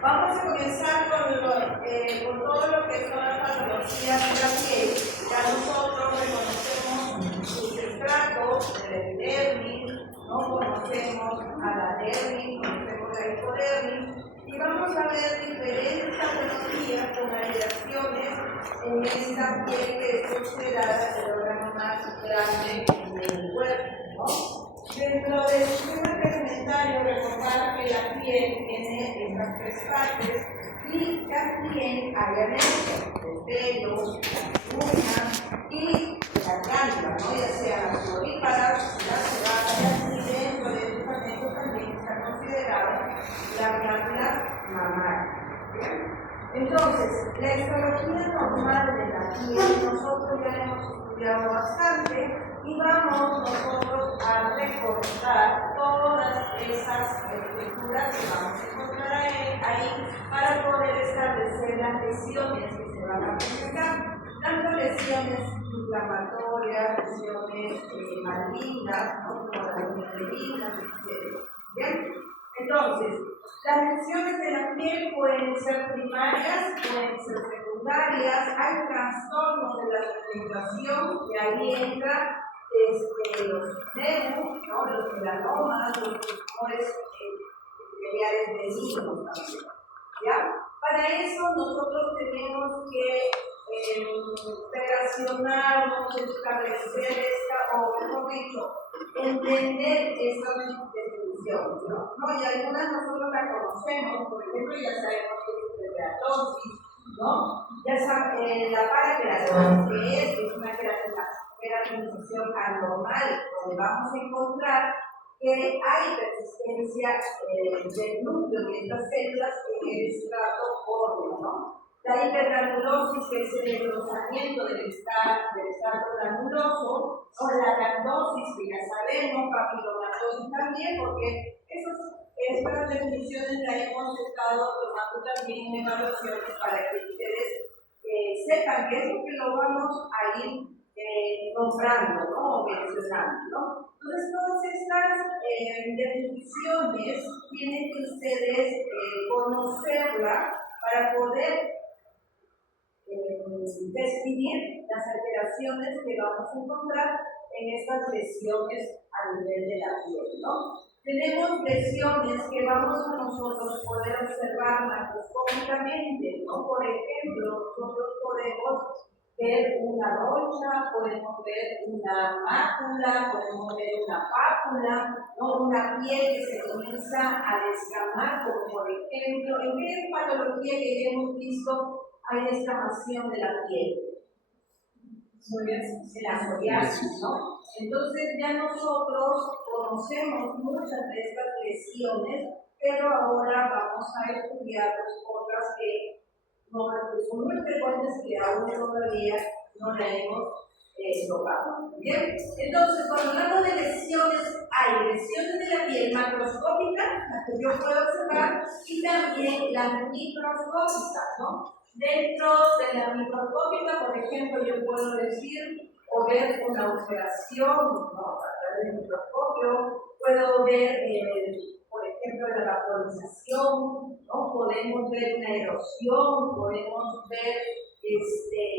Vamos a comenzar con todo lo que son las patologías de la piel. Ya nosotros reconocemos sus estratos de la epidermis, no conocemos a la dermis, conocemos la hipodermis, y vamos a ver diferentes patologías con variaciones en esta piel que es considerada el órgano más grande del cuerpo, ¿no? Dentro del sistema reglamentario, recordar que la piel tiene estas tres partes y también hay anexos, el pelo, las uñas y la glándula, ¿no? Ya sea las floríparas, las sebáceas, y dentro de estos anexos también está considerada la glándula mamaria. Entonces, la histología normal de la piel, nosotros ya hemos estudiado bastante y vamos nosotros a recordar todas esas estructuras que vamos a encontrar ahí para poder establecer las lesiones que se van a presentar, tanto lesiones inflamatorias, lesiones malignas, ¿no? Como las mielinas, etc. ¿Bien? Entonces, las lesiones de la piel pueden ser primarias, pueden ser secundarias, hay trastornos de la pigmentación, y ahí entra los nemus, ¿no? Los melanomas, los tumores biliares benignos también. ¿Ya? Para eso nosotros tenemos que relacionarnos, establecer o mejor dicho, entender esta definición, ¿no? Y algunas nosotros la conocemos, por ejemplo, ya sabemos que es keratosis, ¿no? Ya sabemos la parakeratosis, que es una queratinalización anormal, donde vamos a encontrar que hay persistencia del núcleo de estas células en el estrato córneo, ¿no? La hipergranulosis, que es el engrosamiento del estrato granuloso, o la gandosis, que ya sabemos, papilomatosis también, porque estas definiciones las hemos estado tomando también en evaluaciones para que ustedes sepan que es lo que lo vamos a ir nombrando, ¿no? O mencionando, ¿no? Entonces, todas estas definiciones tienen que ustedes conocerlas para poder describir las alteraciones que vamos a encontrar en estas lesiones a nivel de la piel, ¿no? Tenemos lesiones que vamos a nosotros poder observar macroscópicamente, ¿no? Por ejemplo, nosotros podemos ver una roncha, podemos ver una mácula, podemos ver una pápula, ¿no? Una piel que se comienza a descamar, como por ejemplo, ¿en qué patología que ya hemos visto hay descamación de la piel? De la psoriasis, ¿no? Entonces ya nosotros conocemos muchas de estas lesiones, pero ahora vamos a estudiar otras que son muy frecuentes que aún todavía no la hemos tocado. ¿Bien? Entonces, cuando hablamos de lesiones, hay lesiones de la piel macroscópicas, las que yo puedo observar, y también las microscópicas, ¿no? Dentro de la microscópica, por ejemplo, yo puedo decir o ver una ulceración, ¿no? A través del microscopio, puedo ver, por ejemplo, la vaporización, ¿no? Podemos ver una erosión, podemos ver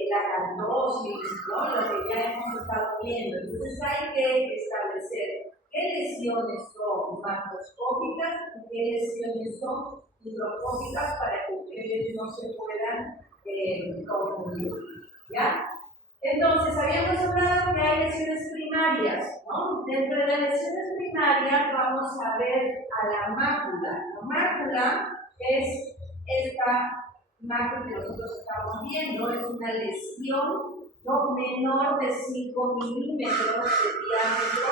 la cantosis, ¿no? Lo que ya hemos estado viendo. Entonces hay que establecer qué lesiones son macroscópicas y qué lesiones son microscópicas para que ustedes no se puedan confundir, ¿ya? Entonces, habíamos hablado que hay lesiones primarias, ¿no? Dentro de las lesiones primarias vamos a ver a la mácula. La mácula es esta mácula que nosotros estamos viendo, es una lesión, ¿no? Menor de 5 milímetros de diámetro,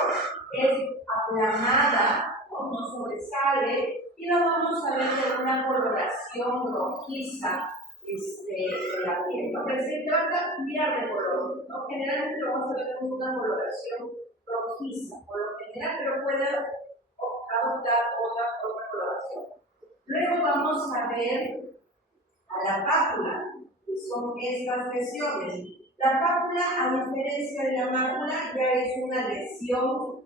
es aplanada, ¿no? No sobresale, y lo vamos a ver de una coloración rojiza de la piel, ¿no? Pero se trata de cambiar de color, ¿no? Generalmente lo vamos a ver con una coloración rojiza, por lo general, pero puede adoptar otra coloración. Luego vamos a ver a la pápula, que son estas lesiones. La pápula, a diferencia de la mácula, ya es una lesión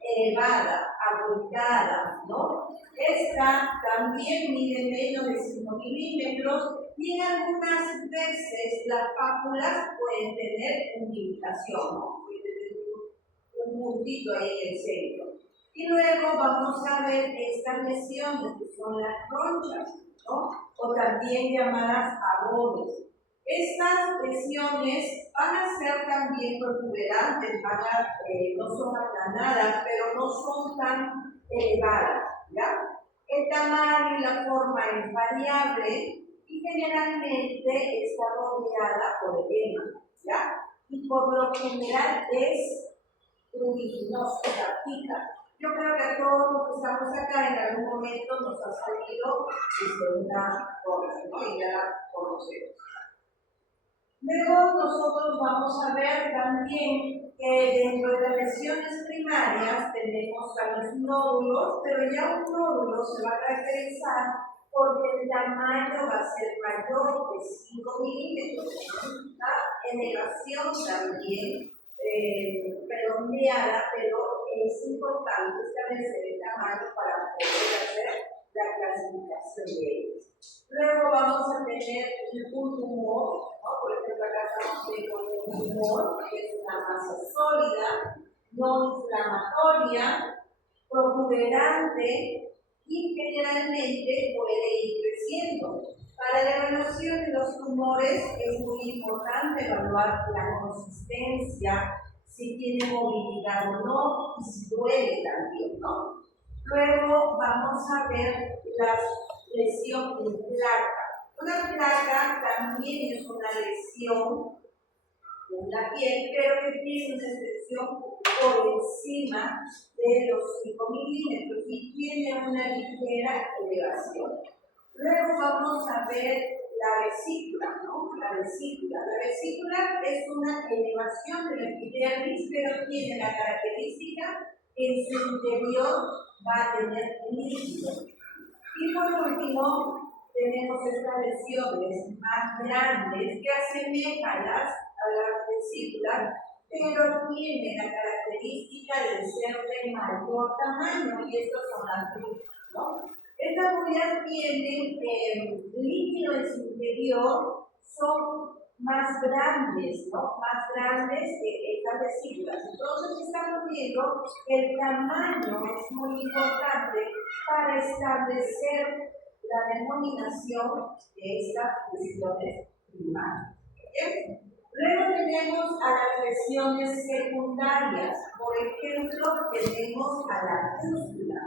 elevada, abultada, ¿no? Esta también mide menos de 5 milímetros y en algunas veces las pápulas pueden tener una limitación, ¿no? Puede tener un puntito ahí en el centro. Y luego vamos a ver estas lesiones que son las ronchas, ¿no? O también llamadas abones. Estas lesiones van a ser también protuberantes, no son aplanadas, pero no son tan elevadas, ¿ya? El tamaño y la forma es variable y generalmente está rodeada por edema, ¿ya? Y por lo general es pruriginosa, pica. Yo creo que a todos los que estamos acá en algún momento nos ha salido una cosa, ¿no? Y ya la conocemos. Luego nosotros vamos a ver también que dentro de las lesiones primarias tenemos a los nódulos, pero ya un nódulo se va a caracterizar porque el tamaño va a ser mayor de 5 milímetros, una elevación también redondeada, pero es importante establecer el tamaño para poder hacer la clasificación de ellos. Luego vamos a tener un tumor, ¿no? Por ejemplo, acá estamos viendo un tumor que es una masa sólida, no inflamatoria, protuberante y generalmente puede ir creciendo. Para la evaluación de los tumores es muy importante evaluar la consistencia, si tiene movilidad o no, y si duele también, ¿no? Luego vamos a ver la lesión en placa. Una placa también es una lesión en la piel, pero que tiene una extensión por encima de los 5 milímetros y tiene una ligera elevación. Luego vamos a ver la vesícula, ¿no? La vesícula es una elevación de la epidermis, pero tiene la característica que en su interior va a tener líquido. Y por último, tenemos estas lesiones más grandes que asemejan a las vesículas, pero tienen la característica de ser de mayor tamaño, y estas son las bolias, ¿no? Estas bolias tienen líquido en su interior, son más grandes, ¿no? Más grandes que estas vesículas. Entonces estamos viendo que el tamaño es muy importante para establecer la denominación de estas lesiones primarias. ¿Okay? Luego tenemos a las lesiones secundarias. Por ejemplo, tenemos a la pústula.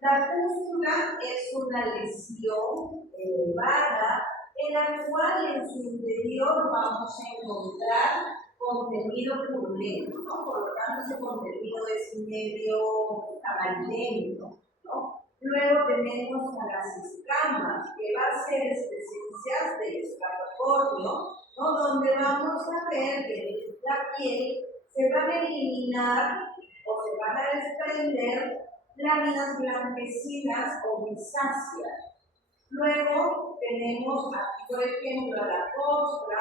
La pústula es una lesión elevada en la cual en su interior vamos a encontrar contenido purulento, ¿no? Por lo tanto, ese contenido es medio amarillento, ¿no? Luego tenemos a las escamas, que va a ser especias del estrato córneo, ¿no? Donde vamos a ver que la piel se van a eliminar o se van a desprender láminas blanquecinas o grisáceas. Luego tenemos aquí, por ejemplo, la costra,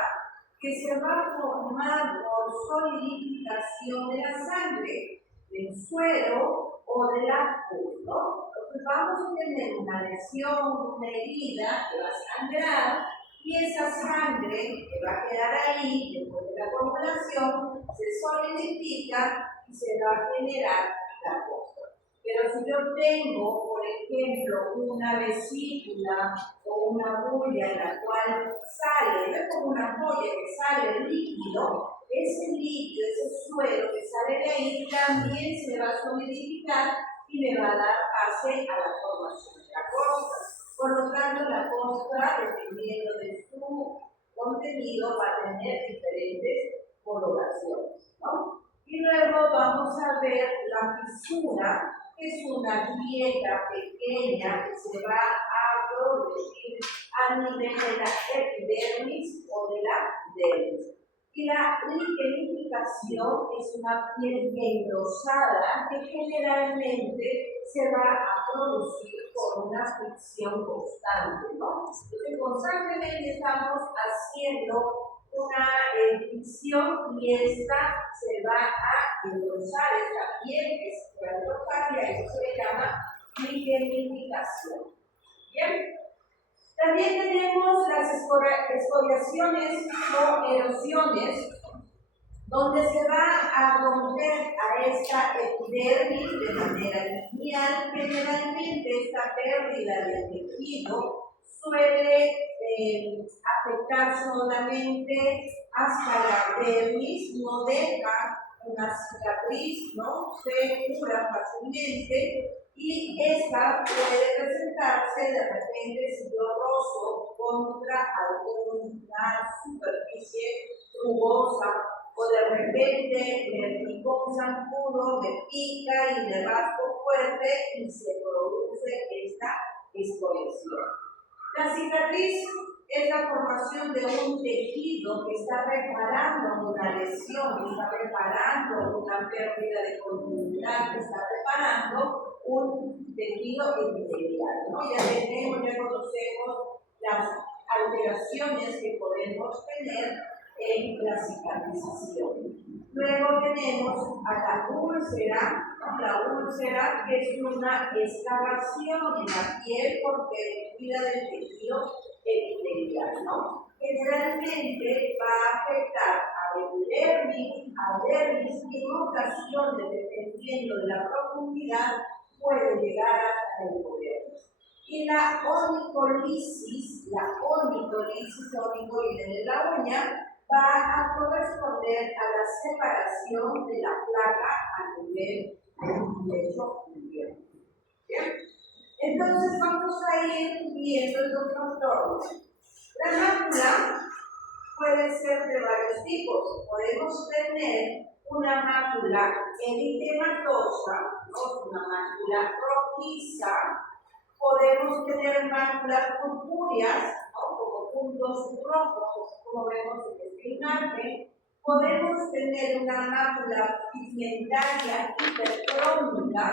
que se va a formar por solidificación de la sangre, del suero o del pus, ¿no? Entonces vamos a tener una lesión, una herida que va a sangrar, y esa sangre que va a quedar ahí después de la coagulación se solidifica y se va a generar la costra. Pero si yo tengo, por ejemplo, una vesícula o una bulla en la cual sale, no es como una ampolla que sale el líquido, ese líquido, ese suero que sale de ahí también se va a solidificar y me va a dar pase a la formación de la costra. Por lo tanto, la costra, dependiendo de su contenido, va a tener diferentes coloraciones, ¿no? Y luego vamos a ver la fisura, que es una grieta pequeña que se va a producir a nivel de la epidermis o de la dermis. Y la lignificación es una piel engrosada que generalmente se va a producir por una fricción constante, ¿no? Entonces, constantemente estamos haciendo una fricción y esta se va a engrosar, esta piel que se va a engrosar y a eso se le llama lignificación. Bien. También tenemos las escoriaciones o erosiones, donde se va a romper a esta epidermis de manera lineal. Generalmente esta pérdida del tejido suele afectar solamente hasta la dermis, no deja una cicatriz, ¿no? Se cura fácilmente y esta puede presentarse de repente si yo rozo contra alguna superficie rugosa o de repente me pico un zancudo, me pica y me raspo fuerte y se produce esta escoriación. La cicatriz es la formación de un tejido que está reparando una lesión, que está reparando una pérdida de continuidad, que está reparando un tejido epitelial, ¿no? Ya conocemos las alteraciones que podemos tener en la cicatrización. Luego tenemos a la úlcera, ¿no? La úlcera que es una excavación en la piel por pérdida del tejido epitelial, ¿no? Generalmente va a afectar a epidermis, a dermis y en ocasiones, dependiendo de la profundidad, puede llegar hasta el hipodermis. Y la onicolisis, onicoide de la uña, va a corresponder a la separación de la placa a nivel del lecho interno. ¿Bien? Entonces vamos a ir viendo los trastornos. La mácula puede ser de varios tipos. Podemos tener una mácula eritematosa, ¿no? Una mácula rojiza. Podemos tener máculas purpúreas, ¿no? Como puntos rojos, como vemos en esta imagen. Podemos tener una mácula pigmentaria hipercrónica,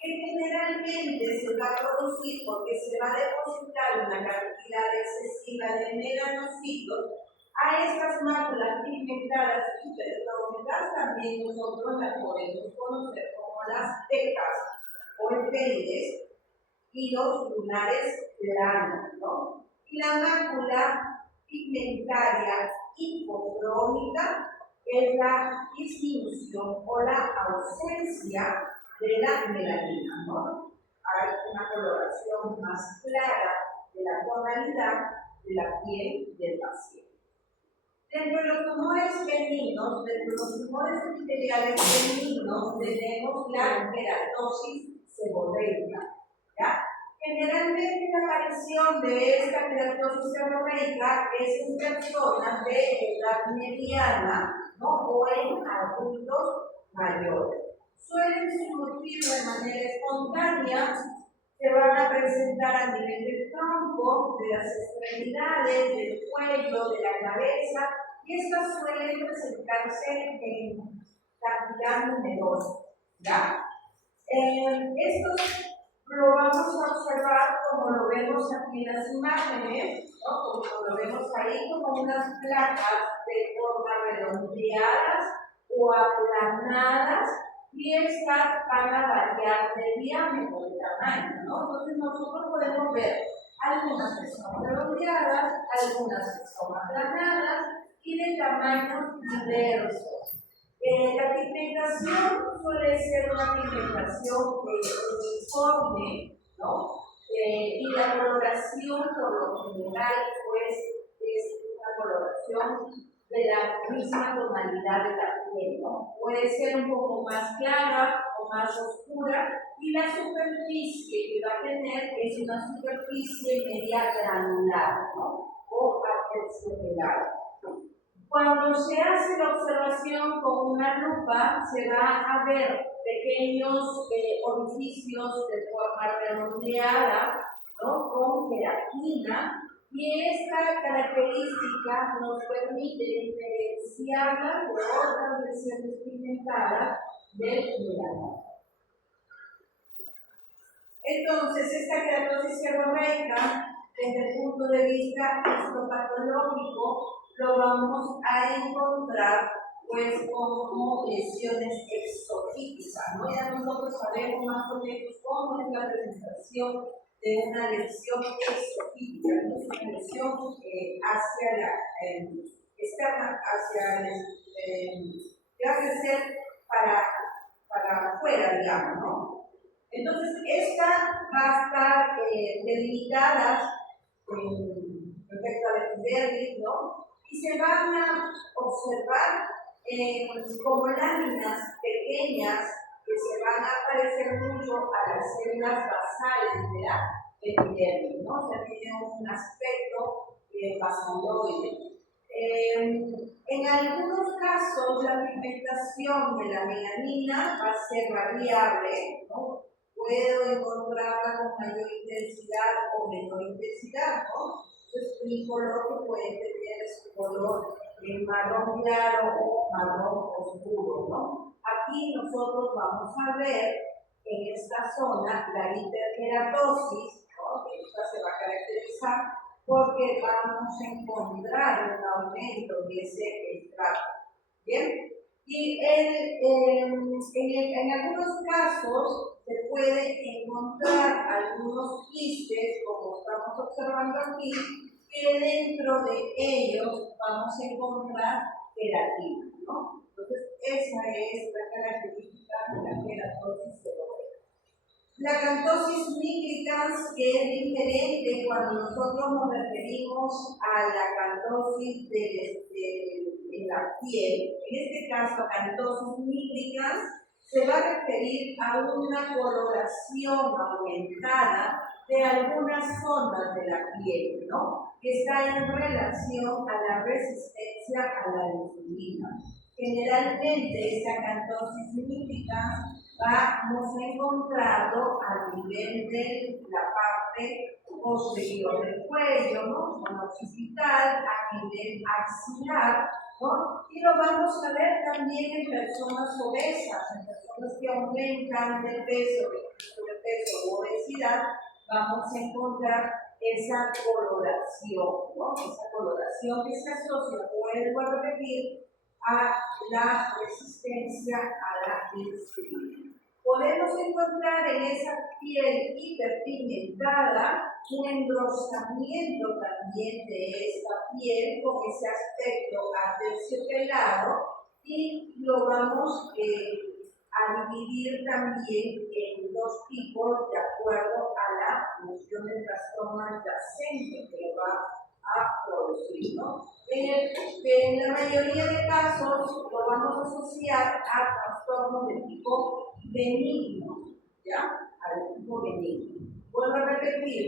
que generalmente se va a producir porque se va a depositar una cantidad excesiva de melanocitos. A estas máculas pigmentadas hipercrónicas también nosotros las podemos conocer como las pecas o eféides y los lunares planos, ¿no? Y la mácula pigmentaria hipocrómica es la disminución o la ausencia de la melanina, ¿no? Hay una coloración más clara de la tonalidad de la piel del paciente. Dentro de los tumores benignos, dentro de los tumores epiteliales benignos, tenemos la queratosis seborreica, ¿ya? Generalmente la aparición de esta queratosis seborreica es en personas de edad mediana, ¿no? O en adultos mayores. Suelen surgir de manera espontánea, se van a presentar a nivel del tronco, de las extremidades, del cuello, de la cabeza, y estas suelen presentarse en cantidad numerosa, ¿ya? Estos lo vamos a observar como lo vemos aquí en las imágenes, ¿no? Como lo vemos ahí, como unas placas de forma redondeadas o aplanadas, y estas van a variar de diámetro, de tamaño, ¿no? Entonces nosotros podemos ver algunas que son redondeadas, algunas que son aplanadas y de tamaños diversos. La pigmentación suele ser una pigmentación uniforme, ¿no? Y la coloración por lo general pues, es una coloración de la misma tonalidad de la piel, ¿no? Puede ser un poco más clara o más oscura, y la superficie que va a tener es una superficie media granular, ¿no? O aterciopelada. Cuando se hace la observación con una lupa, se va a ver pequeños orificios de forma redondeada, ¿no? Con queratina, y esta característica nos permite diferenciarla de otras lesiones pigmentadas del melanoma. Entonces, esta queratosis seborreica desde el punto de vista histopatológico, lo vamos a encontrar pues como lesiones exotípicas, ¿no? Ya nosotros sabemos más o menos cómo es la presentación de una lesión exotípica, ¿no? Es una lesión hacia la externa, hacia que va a ser para afuera, digamos, ¿no? Entonces, esta va a estar delimitada respecto al epidermis, ¿no? Y se van a observar como láminas pequeñas que se van a parecer mucho a las células basales de la epidermis, ¿no? O sea, tiene un aspecto basaloide. En algunos casos, la pigmentación de la melanina va a ser variable, ¿no? Puedo encontrarla con mayor intensidad o menor intensidad, ¿no? Entonces, mi color que puede tener es un color marrón claro o marrón oscuro, ¿no? Aquí nosotros vamos a ver en esta zona la hiperkeratosis, ¿no? Que esta se va a caracterizar porque vamos a encontrar un aumento de ese estrato. ¿Bien? Y en algunos casos se puede encontrar algunos quistes, como estamos observando aquí, que dentro de ellos vamos a encontrar queratina, ¿no? Entonces, esa es la característica de la queratosis seborreica. La acantosis nigricans, que es diferente cuando nosotros nos referimos a la acantosis en la piel. En este caso, acantosis nigricans se va a referir a una coloración aumentada de algunas zonas de la piel, ¿no? Que está en relación a la resistencia a la insulina. Generalmente, esta acantosis nigricans vamos a encontrarlo a nivel de la parte posterior del cuello, ¿no? Zona occipital, a nivel axilar, ¿no? Y lo vamos a ver también en personas obesas, en personas que aumentan de peso, sobrepeso o obesidad, vamos a encontrar esa coloración, ¿no? Esa coloración que se asocia, vuelvo a repetir, a la resistencia a la insulina. Podemos encontrar en esa piel hiperpigmentada un engrosamiento también de esta piel con ese aspecto aterciopelado y lo vamos a dividir también en dos tipos de acuerdo a la función del trastorno adyacente que lo va a producir, ¿no? En la mayoría de casos lo vamos a asociar a trastornos de tipo benigno, ¿ya? Al tipo benigno. Vuelvo a repetir,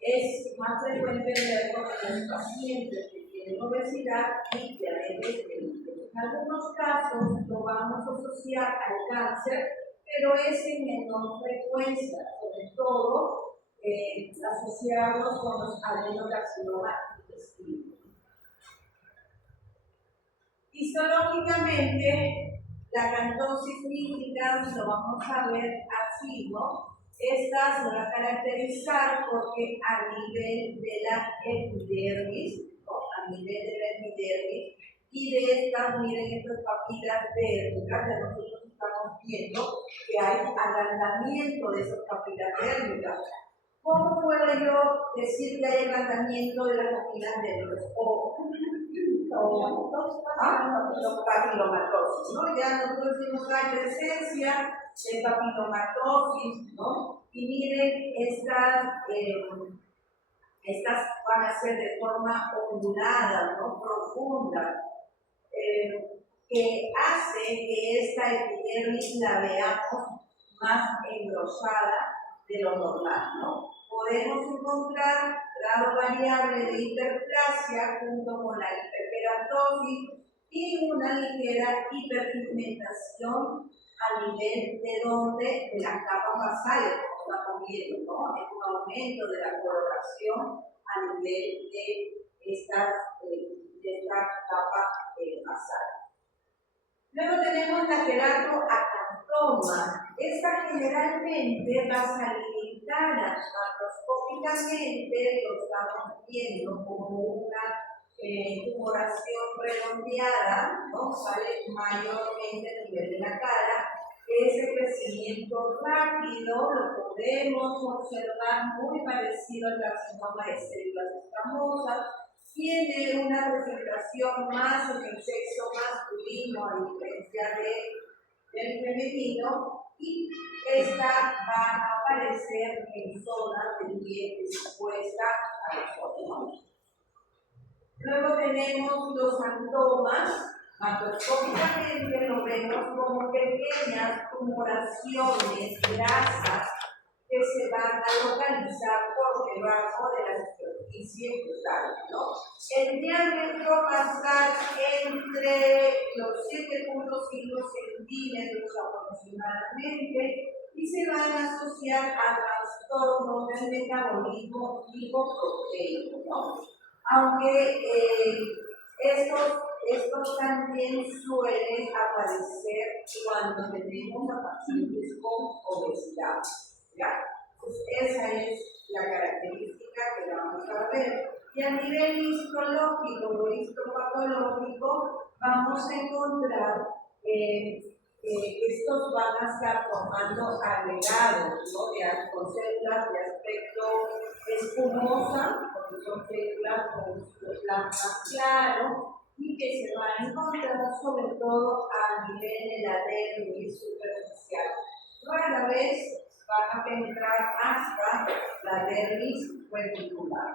es más frecuente verlo en los pacientes que tienen obesidad y diabetes mellitus. En algunos casos lo vamos a asociar al cáncer, pero es en menor frecuencia, sobre todo asociados con los adenocarcinomas intestinos. Histológicamente, la acantosis nigricans lo vamos a ver así, ¿no? Esta se va a caracterizar porque a nivel de la epidermis, ¿no? A nivel de la epidermis, y de estas, miren estas papilas dérmicas, ya nosotros estamos viendo que hay agrandamiento de esas papilas dérmicas. ¿Cómo puedo yo decir que hay agrandamiento de las papilas dérmicas? Los papilomatosis, ¿no? Ya nosotros decimos que hay presencia de papilomatosis, ¿no? Y miren, estas van a ser de forma ondulada, ¿no? Profunda, que hace que esta epidermis la veamos más engrosada de lo normal, ¿no? Podemos encontrar grado variable de hiperplasia junto con la hiperkeratosis y una ligera hiperpigmentación a nivel de las capas basales, como estamos viendo, ¿no? Es un aumento de la coloración a nivel de esta capa basal. Luego tenemos la queratoacantoma. Esta generalmente va a salir macroscópicamente Básicamente lo estamos viendo como una tumoración redondeada, ¿no? Sale mayormente a nivel de la cara. Ese crecimiento rápido lo podemos observar muy parecido al carcinoma de células escamosas. Tiene una presentación más en el sexo masculino, a diferencia del femenino, y esta va a aparecer en zonas de piel expuesta al sol, ¿no? Luego tenemos los antomas. Macroscópicamente lo vemos como pequeñas tumoraciones grasas que se van a localizar por debajo de la superficie cutánea, ¿no? El diámetro va a estar entre los 7.5 centímetros aproximadamente y se van a asociar a trastornos del metabolismo lipoproteico, ¿no? Aunque estos también suelen aparecer cuando tenemos a pacientes con obesidad, ¿ya? Pues esa es la característica que vamos a ver. Y a nivel histológico o histopatológico vamos a encontrar estos van a estar formando agregados, ¿no? Con células de aspecto espumosa, porque son células con los plasmas claros, y que se van a encontrar sobre todo a nivel de la dermis superficial. Rara vez van a penetrar hasta la dermis reticular.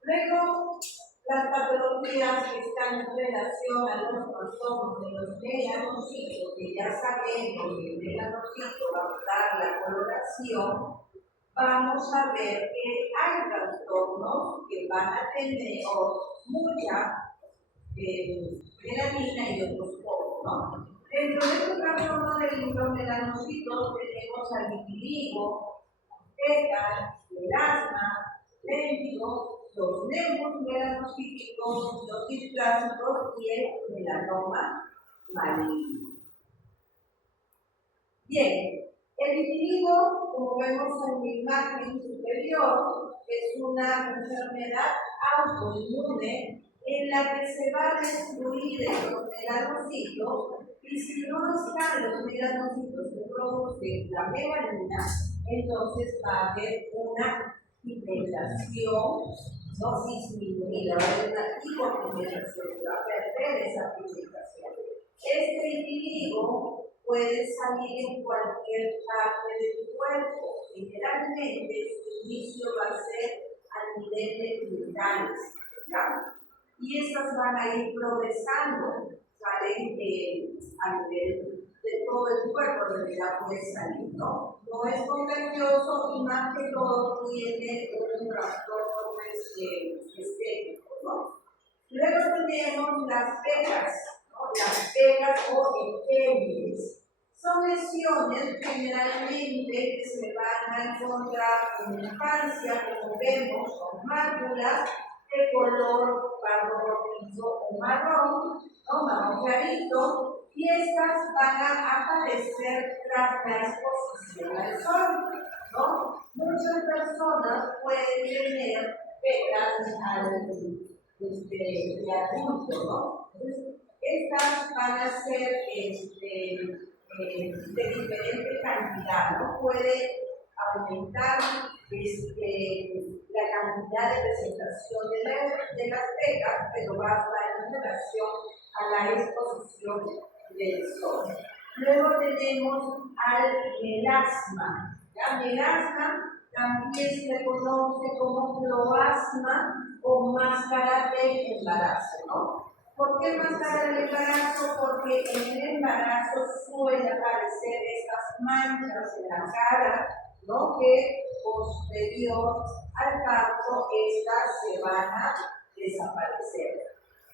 Luego, las patologías que están en relación a los trastornos de los melanocitos, que ya sabemos que el melanocito va a dar la coloración, vamos a ver que hay trastornos que van a tener mucha melanina y otros pocos, ¿no? Dentro de estos trastornos de los melanocitos tenemos al vitiligo, tetas, melasma, léntigo, los nervios melanocíticos, los displásicos y el melanoma maligno. Bien, el vitiligo, como vemos en la imagen superior, es una enfermedad autoinmune en la que se va a destruir los melanocitos y si no están los melanocitos que producen la melanina, entonces va a haber una pigmentación no disminuida, va a haber una hipopigmentación, va a perder esa pigmentación. Este vitiligo puede salir en cualquier parte del cuerpo. Generalmente su inicio va a ser a nivel de genitales, ¿ya? Y estas van a ir progresando, salen a nivel de todo el cuerpo, donde ya puede salir, ¿no? No es contagioso y más que todo tiene un trastorno estético, ¿no? Luego tenemos las pecas, ¿no? Las pecas o epémides. Son lesiones generalmente que se van a encontrar en la infancia, como vemos, con máculas de color pardo rojizo o marrón, ¿no? Marrón clarito, y estas van a aparecer tras la exposición al sol, ¿no? Muchas personas pueden tener pecas de adulto, ¿no? Entonces, estas van a ser de diferente cantidad, ¿no? Puede aumentar la cantidad de presentación de las pecas, pero va a estar en relación a la exposición del sol. Luego tenemos al melasma. ¿Ya? Melasma también se conoce como cloasma o máscara de embarazo, ¿no? ¿Por qué máscara del embarazo? Porque en el embarazo suelen aparecer estas manchas en la cara, ¿no? Que posterior al parto estas se van a desaparecer.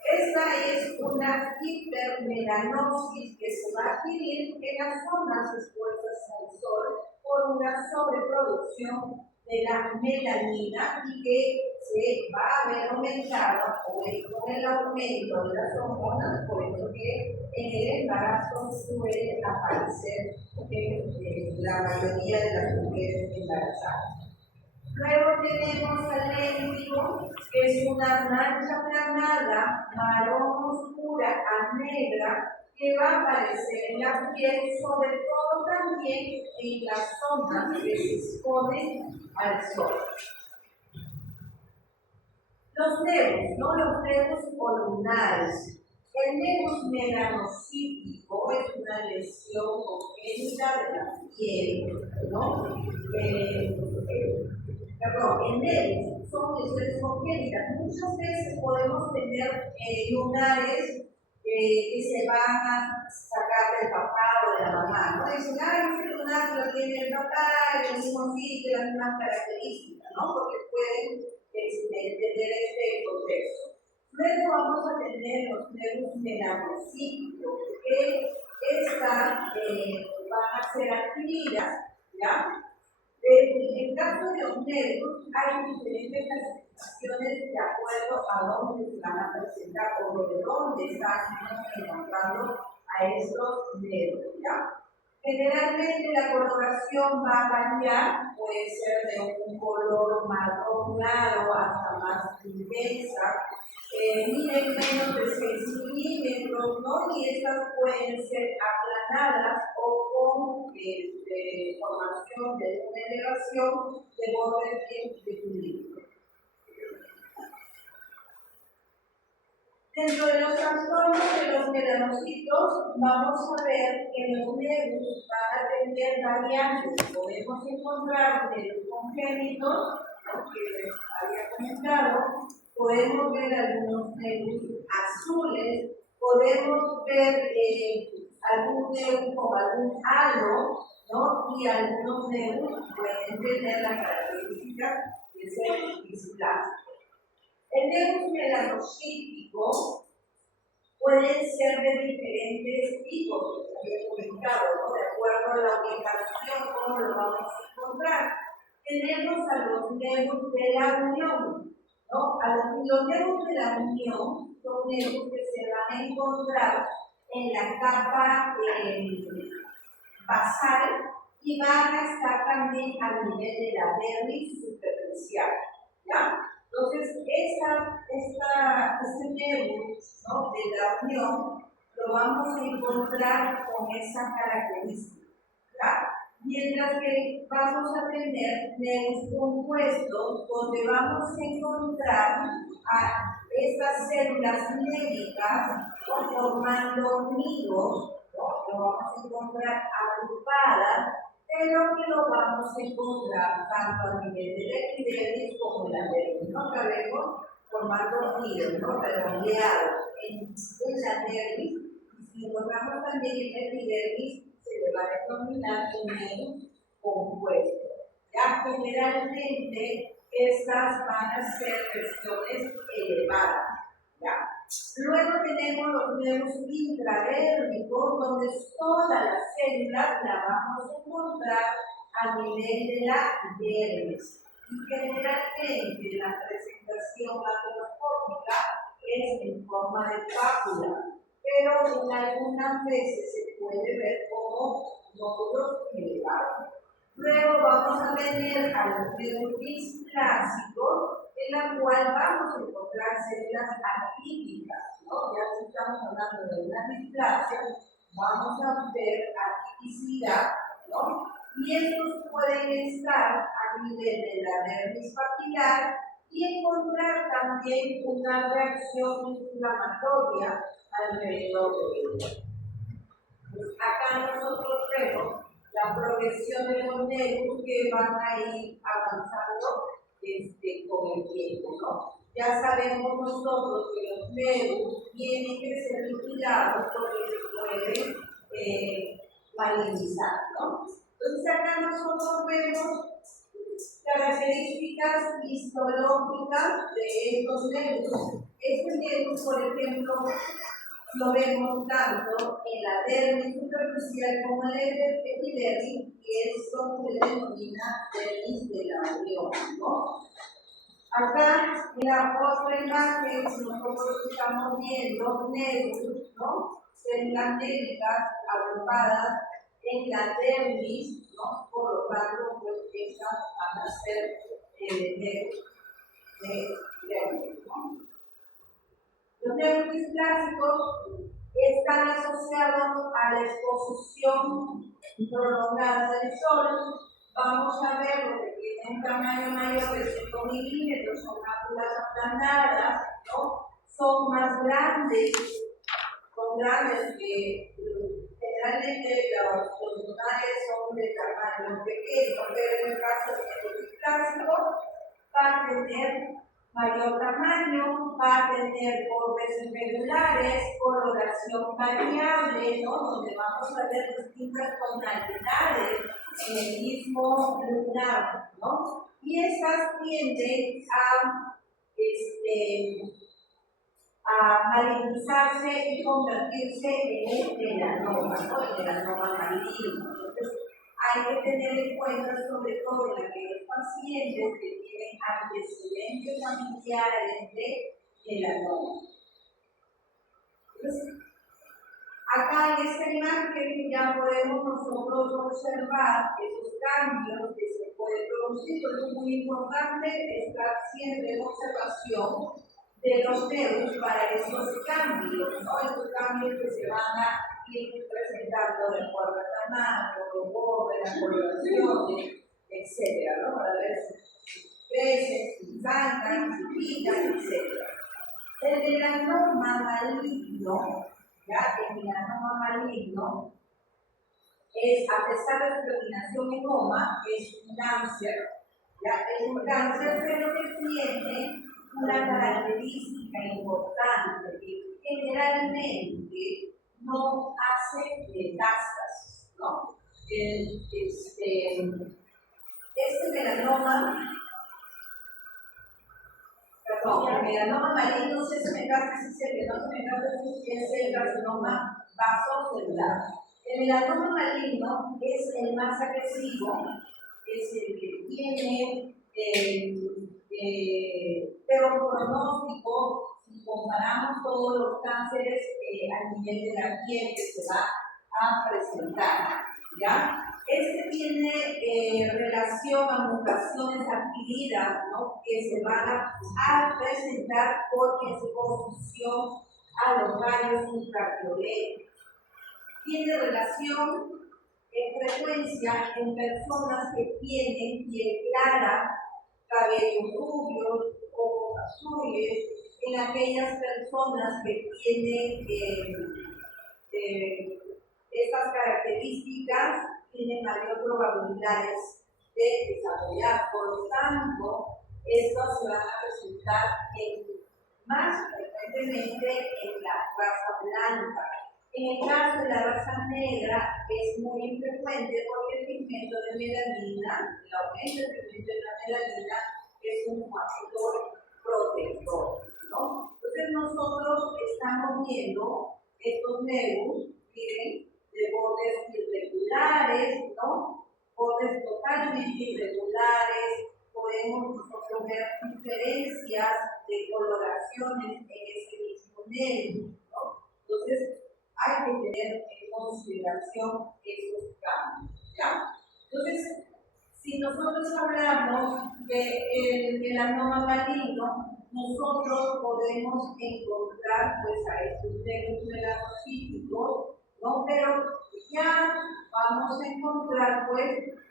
Esta es una hipermelanosis que se va a adquirir en las zonas expuestas al sol por una sobreproducción de la melanina y que se va a ver aumentado con el aumento de las hormonas, por eso que en el embarazo suele aparecer en la mayoría de las mujeres embarazadas. Luego tenemos al léntico, que es una mancha aplanada, marrón oscura a negra, que va a aparecer en la piel, sobre todo también en las zonas que se exponen al sol. Los nervios, ¿no? Los nervios columnares. El nervio melanocítico es una lesión congénita de la piel, ¿no? El nervio son lesiones congénitas. Muchas veces podemos tener lunares que se van a sacar del papá o de la mamá, ¿no? Dicen, ese lunar lo tiene el papá, el mismo sitio, las mismas características, ¿no? Porque pueden entender este contexto. Luego vamos a tener los nervios melanocíticos, que estas van a ser adquiridas, ¿ya? En el caso de los nervios, hay diferentes clasificaciones de acuerdo a dónde se van a presentar o de dónde están encontrando a estos nervios, ¿ya? Generalmente la coloración va a variar, puede ser de un color marrón claro hasta más intensa, miden menos de 6 milímetros, ¿no? Y estas pueden ser aplanadas o con formación de una elevación de bordes bien definidos. Dentro de los trastornos de los melanocitos, vamos a ver que los nervios van a tener variantes. Podemos encontrar nervios congénitos, que les había comentado, podemos ver algunos nervios azules, podemos ver algún nervio con algún halo, ¿no? Y algunos nervios pueden tener la característica de ser displásicos. El nervio melanocítico pueden ser de diferentes tipos, como había comentado, ¿no? De acuerdo a la ubicación, cómo lo vamos a encontrar. Tenemos a los nervios de la unión, ¿no? Los nervios de la unión son nervios que se van a encontrar en la capa basal y van a estar también a nivel de la dermis superficial, ¿ya? Entonces, este nervio, ¿no? De la unión lo vamos a encontrar con esa característica, ¿ya? Mientras que vamos a tener nervios compuestos donde vamos a encontrar a estas células néricas, ¿no? Formando nidos, ¿no? Lo vamos a encontrar agrupadas, pero que lo vamos a encontrar tanto a nivel de la epidermis como en la dermis, ¿no? Que vemos formando nidos, ¿no? Redondeados en la dermis, y si encontramos también en la epidermis, se le va a denominar un nido compuesto. Ya generalmente estas van a ser versiones elevadas, ¿ya? Luego tenemos los nervios intradérmicos, donde todas las células las vamos a encontrar a nivel de la dermis. Y generalmente la presentación macroscópica es en forma de pápula, pero en algunas veces se puede ver como nódulos elevados. Luego vamos a tener a los nervios displásicos, en la cual vamos a encontrar células atípicas, ¿no? Ya si estamos hablando de una displasia, vamos a ver atipicidad, ¿no? Y estos pueden estar a nivel de la dermis papilar y encontrar también una reacción inflamatoria alrededor de ella. Pues acá nosotros vemos la progresión de los nervios que van a ir avanzando con el tiempo, ¿no? Ya sabemos nosotros que los nervios tienen que ser vigilados porque se pueden malinizar, ¿no? Entonces acá nosotros vemos características histológicas de estos nervios. Este nervio, por ejemplo, lo vemos tanto en la dermis superficial como en la epidermis, que es lo que se denomina dermis de la unión, ¿no? Acá, en la otra imagen, nosotros estamos viendo nervios, ¿no? Células néricas agrupadas en la dermis, ¿no? Por lo tanto, pues estas van a ser ¿no? Los neurosis clásicos están asociados a la exposición prolongada del sol. Vamos a ver lo que tiene un tamaño mayor de 5 milímetros, son máculas aplanadas, ¿no? Son más grandes, son grandes que generalmente los lunares son de tamaño pequeño, pero en el caso de neurosis clásicos va a tener mayor tamaño, va a tener bordes irregulares, coloración variable, ¿no? Donde vamos a ver distintas tonalidades en el mismo lunar, ¿no? Y esas tienden a malignizarse y convertirse en un melanoma, ¿no? El melanoma maligno. Entonces, hay que tener en cuenta, sobre todo en aquellos pacientes que tienen antecedentes familiares de melanoma. Entonces, acá en esta imagen ya podemos nosotros observar esos cambios que se pueden producir, pero es muy importante estar siempre en observación de los dedos para esos cambios, ¿no? Esos cambios que se van a ir presentando de acuerdo al tamaño, los bordes, las coloraciones, etcétera, ¿no? Para ver si crecen, si saltan, si pican, etcétera. El melanoma maligno, ¿ya? El melanoma maligno es, a pesar de su terminación en goma, es un cáncer, ¿ya? Es un cáncer, pero que tiene una característica importante, que generalmente no hace metástasis, ¿no? Este melanoma, perdón, el melanoma maligno no es metástasis, el que no se metástasis es el carcinoma vasocelular. El melanoma maligno es el más agresivo, es el que tiene peor pronóstico si comparamos todos los cánceres a nivel de la piel que se va a presentar, ¿ya? Este tiene relación a mutaciones adquiridas, ¿no? Que se van a presentar por exposición a los rayos ultravioletas. Tiene relación en frecuencia en personas que tienen piel clara, cabellos rubios, ojos azules, en aquellas personas que tienen estas características, tienen mayor probabilidades de desarrollar. Por lo tanto, estos se van a presentar más frecuentemente en la raza blanca. En el caso de la raza negra es muy infrecuente porque el pigmento de melanina, el aumento del pigmento de la melanina, es un factor protector, ¿no? Entonces nosotros estamos viendo estos nebus, miren, de bordes irregulares, ¿no? Bordes totalmente irregulares, podemos nosotros ver diferencias de coloraciones en ese mismo nebu, ¿no? Entonces, hay que tener en consideración esos cambios, ¿ya? Entonces, si nosotros hablamos del melanoma maligno, nosotros podemos encontrar pues a estos nervios melanocíticos, ¿no? Pero ya vamos a encontrar pues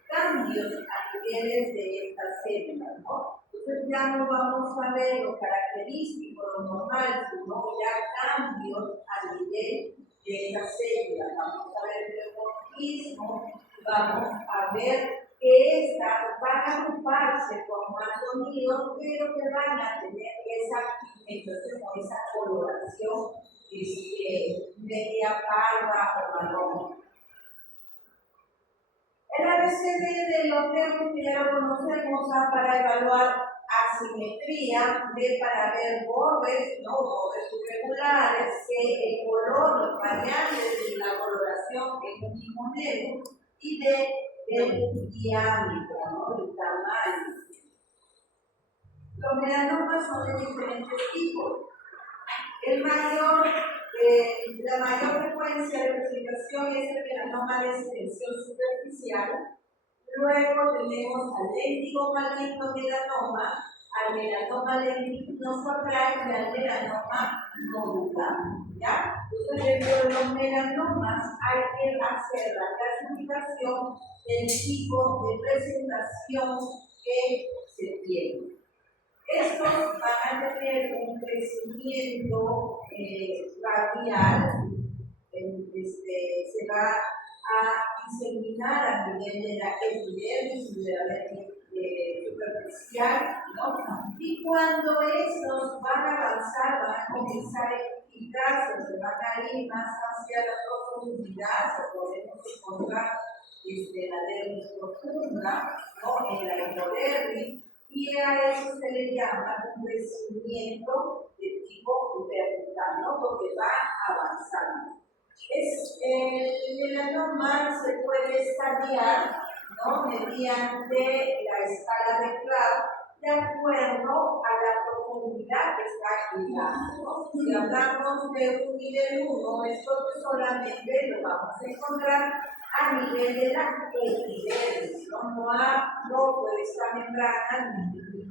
cambios a niveles de estas células, ¿no? Entonces ya no vamos a ver lo característico, lo normal, sino ya cambios a nivel de estas células. Vamos a ver el dimorfismo, vamos a ver que estas van a agruparse formando nidos, pero que van a tener esa pigmentación o esa coloración media parda o marrón. El ABCD de los nervios que ya lo conocemos para evaluar asimetría, para ver bordes, ¿no? Bordes irregulares, el color, los variantes de la coloración en un mismo nervio y del diámetro, ¿no? El tamaño. Los melanomas son de diferentes tipos. La mayor frecuencia de presentación es el melanoma de extensión superficial. Luego tenemos al léntigo maligno melanoma, al melanoma lenticuloso y al melanoma nodular, ¿ya? Entonces, dentro de los melanomas hay que hacer la clasificación del tipo de presentación que se tiene. Estos van a tener un crecimiento radial, se va a diseminar a nivel de la epidermis y de la dermis superficial, ¿no? Y cuando estos van a avanzar, van a comenzar a infiltrarse, se van a ir más hacia la profundidad, se podemos encontrar la dermis profunda, ¿no? En la endodermis, y a eso se le llama un crecimiento de tipo vertical, ¿no? Porque va avanzando. El melanoma se puede estadiar, ¿no? Mediante la escala de Claude de acuerdo a la profundidad que está llegando, ¿no? Si hablamos de un nivel 1, esto solamente lo vamos a encontrar a nivel de la epidermis, ¿no? No ha roto esta membrana ni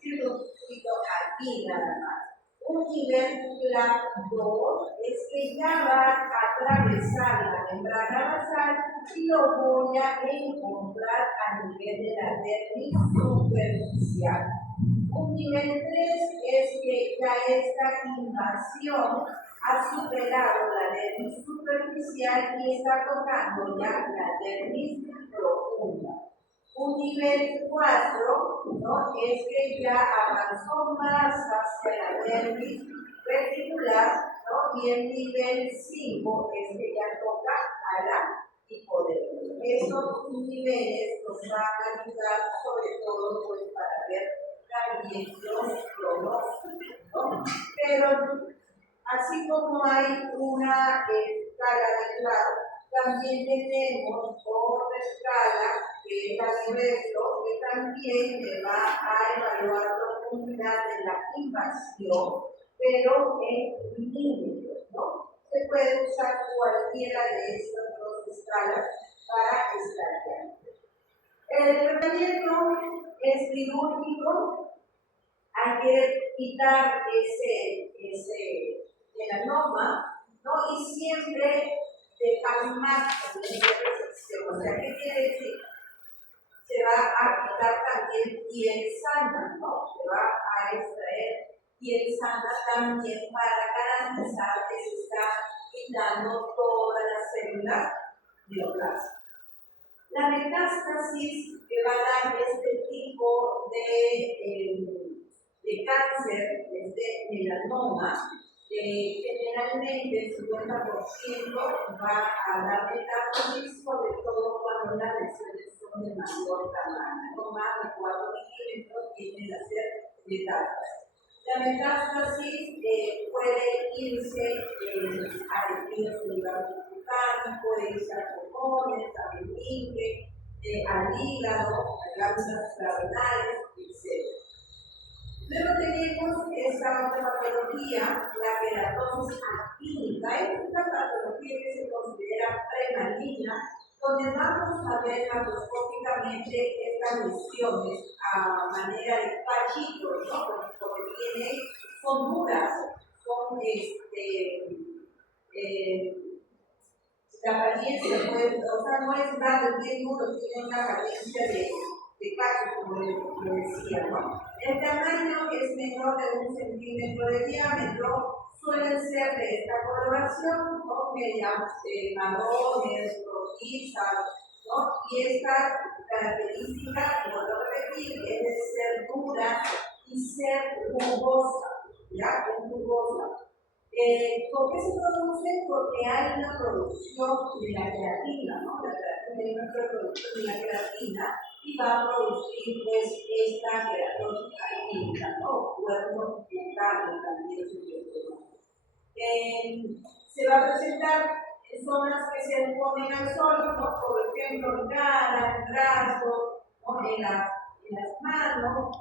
circuito aquí nada más. Un nivel clave 2 es que ya va a atravesar la membrana basal y lo voy a encontrar a nivel de la dermis superficial. Un nivel 3 es que ya esta invasión ha superado la dermis superficial y está tocando ya la dermis profunda. Un nivel 4, ¿no? Es que ya avanzó más hacia la dermis reticular, ¿no? Y el nivel 5 es que ya toca a la hipodermis. Estos niveles nos van a ayudar sobre todo pues, para ver también los pronósticos, ¿no? Pero así como hay una escala de Claude, también tenemos otra escala que es la de Breslow, que también le va a evaluar la profundidad de la invasión, pero en milímetros, ¿no? Se puede usar cualquiera de estas dos escalas para estadiar. El tratamiento es quirúrgico, hay que quitar ese melanoma, ¿no? Y siempre dejar marcas de resección. O sea, ¿qué quiere decir? Se va a quitar también piel sana, ¿no? Se va a extraer piel sana también para garantizar que se está quitando todas las células neoplásicas. La metástasis que va a dar este tipo de cáncer, de melanoma, generalmente el 50% va a dar metástasis, sobre todo cuando las lesiones son de mayor tamaño, no más de 4 milímetros tienden a ser metástasis. La metástasis puede irse al tejido celular subcutáneo, puede irse a pulmones, a meninge, al hígado, a glándulas suprarrenales, etc. Luego tenemos esta otra patología, la queratosis actínica. Es una patología que se considera premaligna, donde vamos a ver macroscópicamente estas lesiones a manera de pachitos, ¿no? Porque son duras, son la apariencia, pues, o sea, no es grande, bien duro, tiene una apariencia de cacho, como le decía, ¿no? El tamaño es menor de 1 centímetro de diámetro, suelen ser de esta coloración, ¿no? Marrones, rojizas, ¿no? Y esta característica, como lo repetí, es de ser dura y ser rugosa, ¿ya? Es rugosa. ¿Por qué se produce? Porque hay una producción de la queratina, ¿no? La queratina es nuestra producción de la queratina y va a producir pues esta queratosis actínica, ¿no? Cuerpo cutáneo también se va a presentar en zonas que se exponen al sol, ¿no? Por ejemplo, en cara, en brazos, ¿no? en las manos.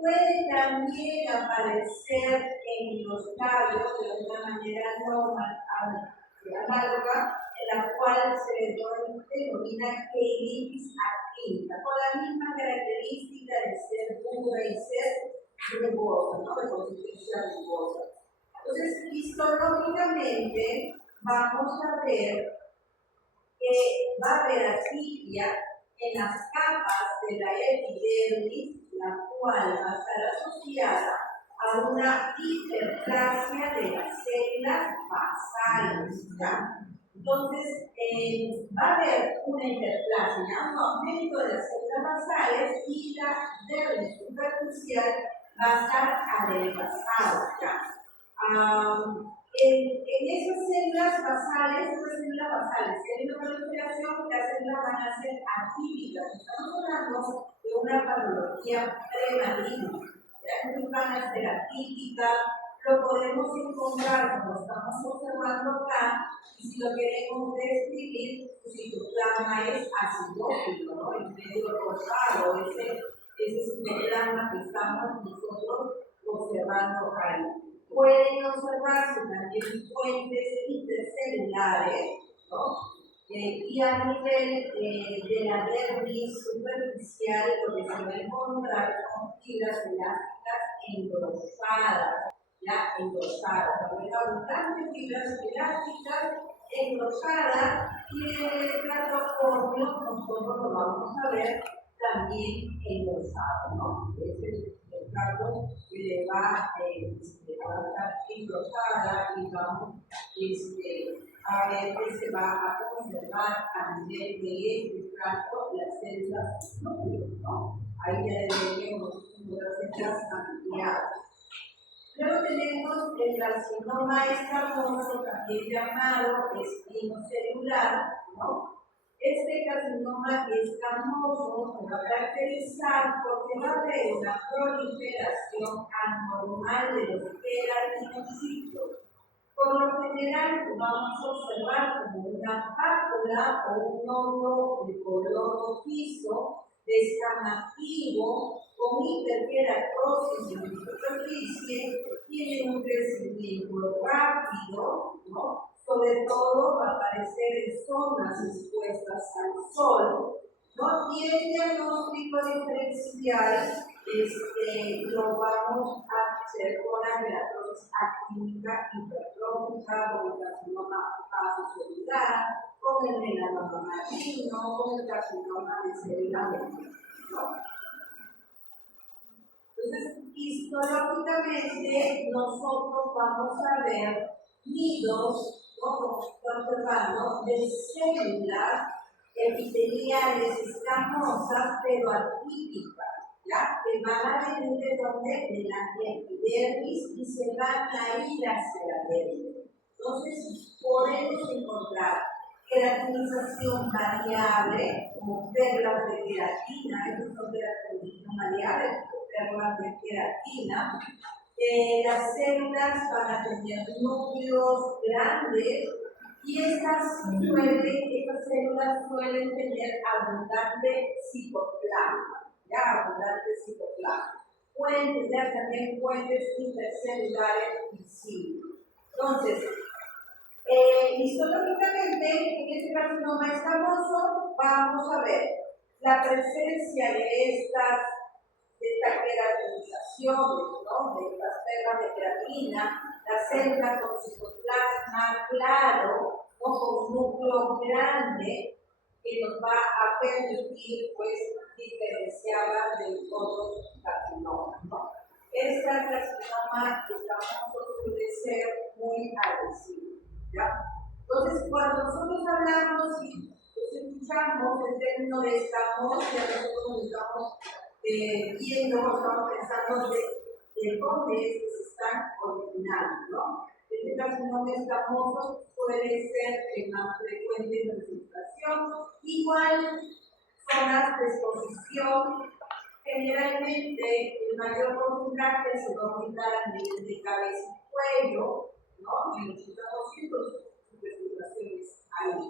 Puede también aparecer en los labios de una manera normal, análoga en la cual se le denomina cheilitis actínica, con la misma característica de ser dura y ser rugosa, ¿no? De consistencia rugosa. Entonces, histológicamente, vamos a ver que va a haber atipia en las capas de la epidermis, la cual va a estar asociada a una hiperplasia de las células basales, ¿ya? Entonces, va a haber una hiperplasia, un aumento de las células basales y la dermis superficial va a estar adelgazada, ¿ya? En esas células basales, si hay una proliferación, las células van a ser atípicas. Estamos hablando de una patología premaligna. Las van a ser atípicas, lo podemos encontrar como estamos observando acá, y si lo queremos describir, su citoplasma es acidófilo, ¿no? El medio rosado, ese citoplasma que estamos nosotros observando ahí. Pueden observarse también puentes intercelulares, ¿no? Y a nivel de la dermis superficial, lo que se va a encontrar son fibras elásticas engrosadas, ya engrosadas. Va a haber abundantes fibras elásticas engrosadas y en el estrato córneo nosotros lo vamos a ver también engrosado, ¿no? Este es el caso que le va a estar engrosada y vamos a ver que se va a conservar a nivel de este estrato las células núcleos, ¿no? Ahí ya deberíamos las células ampliadas. Luego tenemos el carcinoma escamoso, también llamado espinocelular, ¿no? Este carcinoma escamoso se va a caracterizar porque va a haber una proliferación anormal de los queratinocitos. Por lo general, vamos a observar como una pápula o un nódulo de color rojizo, descamativo, con hiperkeratosis en la superficie, tiene un crecimiento rápido, ¿no? Sobre todo va a aparecer en zonas expuestas al sol, ¿no? Y el diagnóstico diferencial lo vamos a hacer con la keratosis actínica hipertrófica, con el carcinoma vasocelular, con el melanoma maligno, con el carcinoma de célula media, ¿no? Entonces, histológicamente, nosotros vamos a ver nidos, ¿no? Como estoy observando, de células epiteliales escamosas, pero atípicas, ¿ya? Que van a venir de donde? De la epidermis y se van a ir hacia la dermis. Entonces, podemos encontrar queratinización variable, como perlas de queratina, estos son queratinización variable, perlas de queratina. Las células van a tener núcleos grandes y estas células suelen tener abundante citoplasma, ya abundante citoplasma. Pueden tener también puentes intercelulares visibles. Entonces, histológicamente, en este carcinoma escamoso, vamos a ver la presencia de esta queratinización, ¿no? De estas perlas de queratina, la célula con citoplasma claro, ¿no? Con un núcleo grande que nos va a permitir, pues, diferenciarla de otros carcinomas, ¿no? Esta carcinoma escamoso suele ser muy agresivo, ¿ya? Entonces, cuando nosotros hablamos y escuchamos el término de escamoso, ya nosotros estamos viendo, estamos pensando de dónde es que se están originando, ¿no? Este carcinoma escamoso puede ser el más frecuente en presentación, igual zonas de exposición. Generalmente, el mayor porcentaje se va a ubicar a nivel de cabeza y cuello, ¿no? En el 80% de sus presentaciones ahí.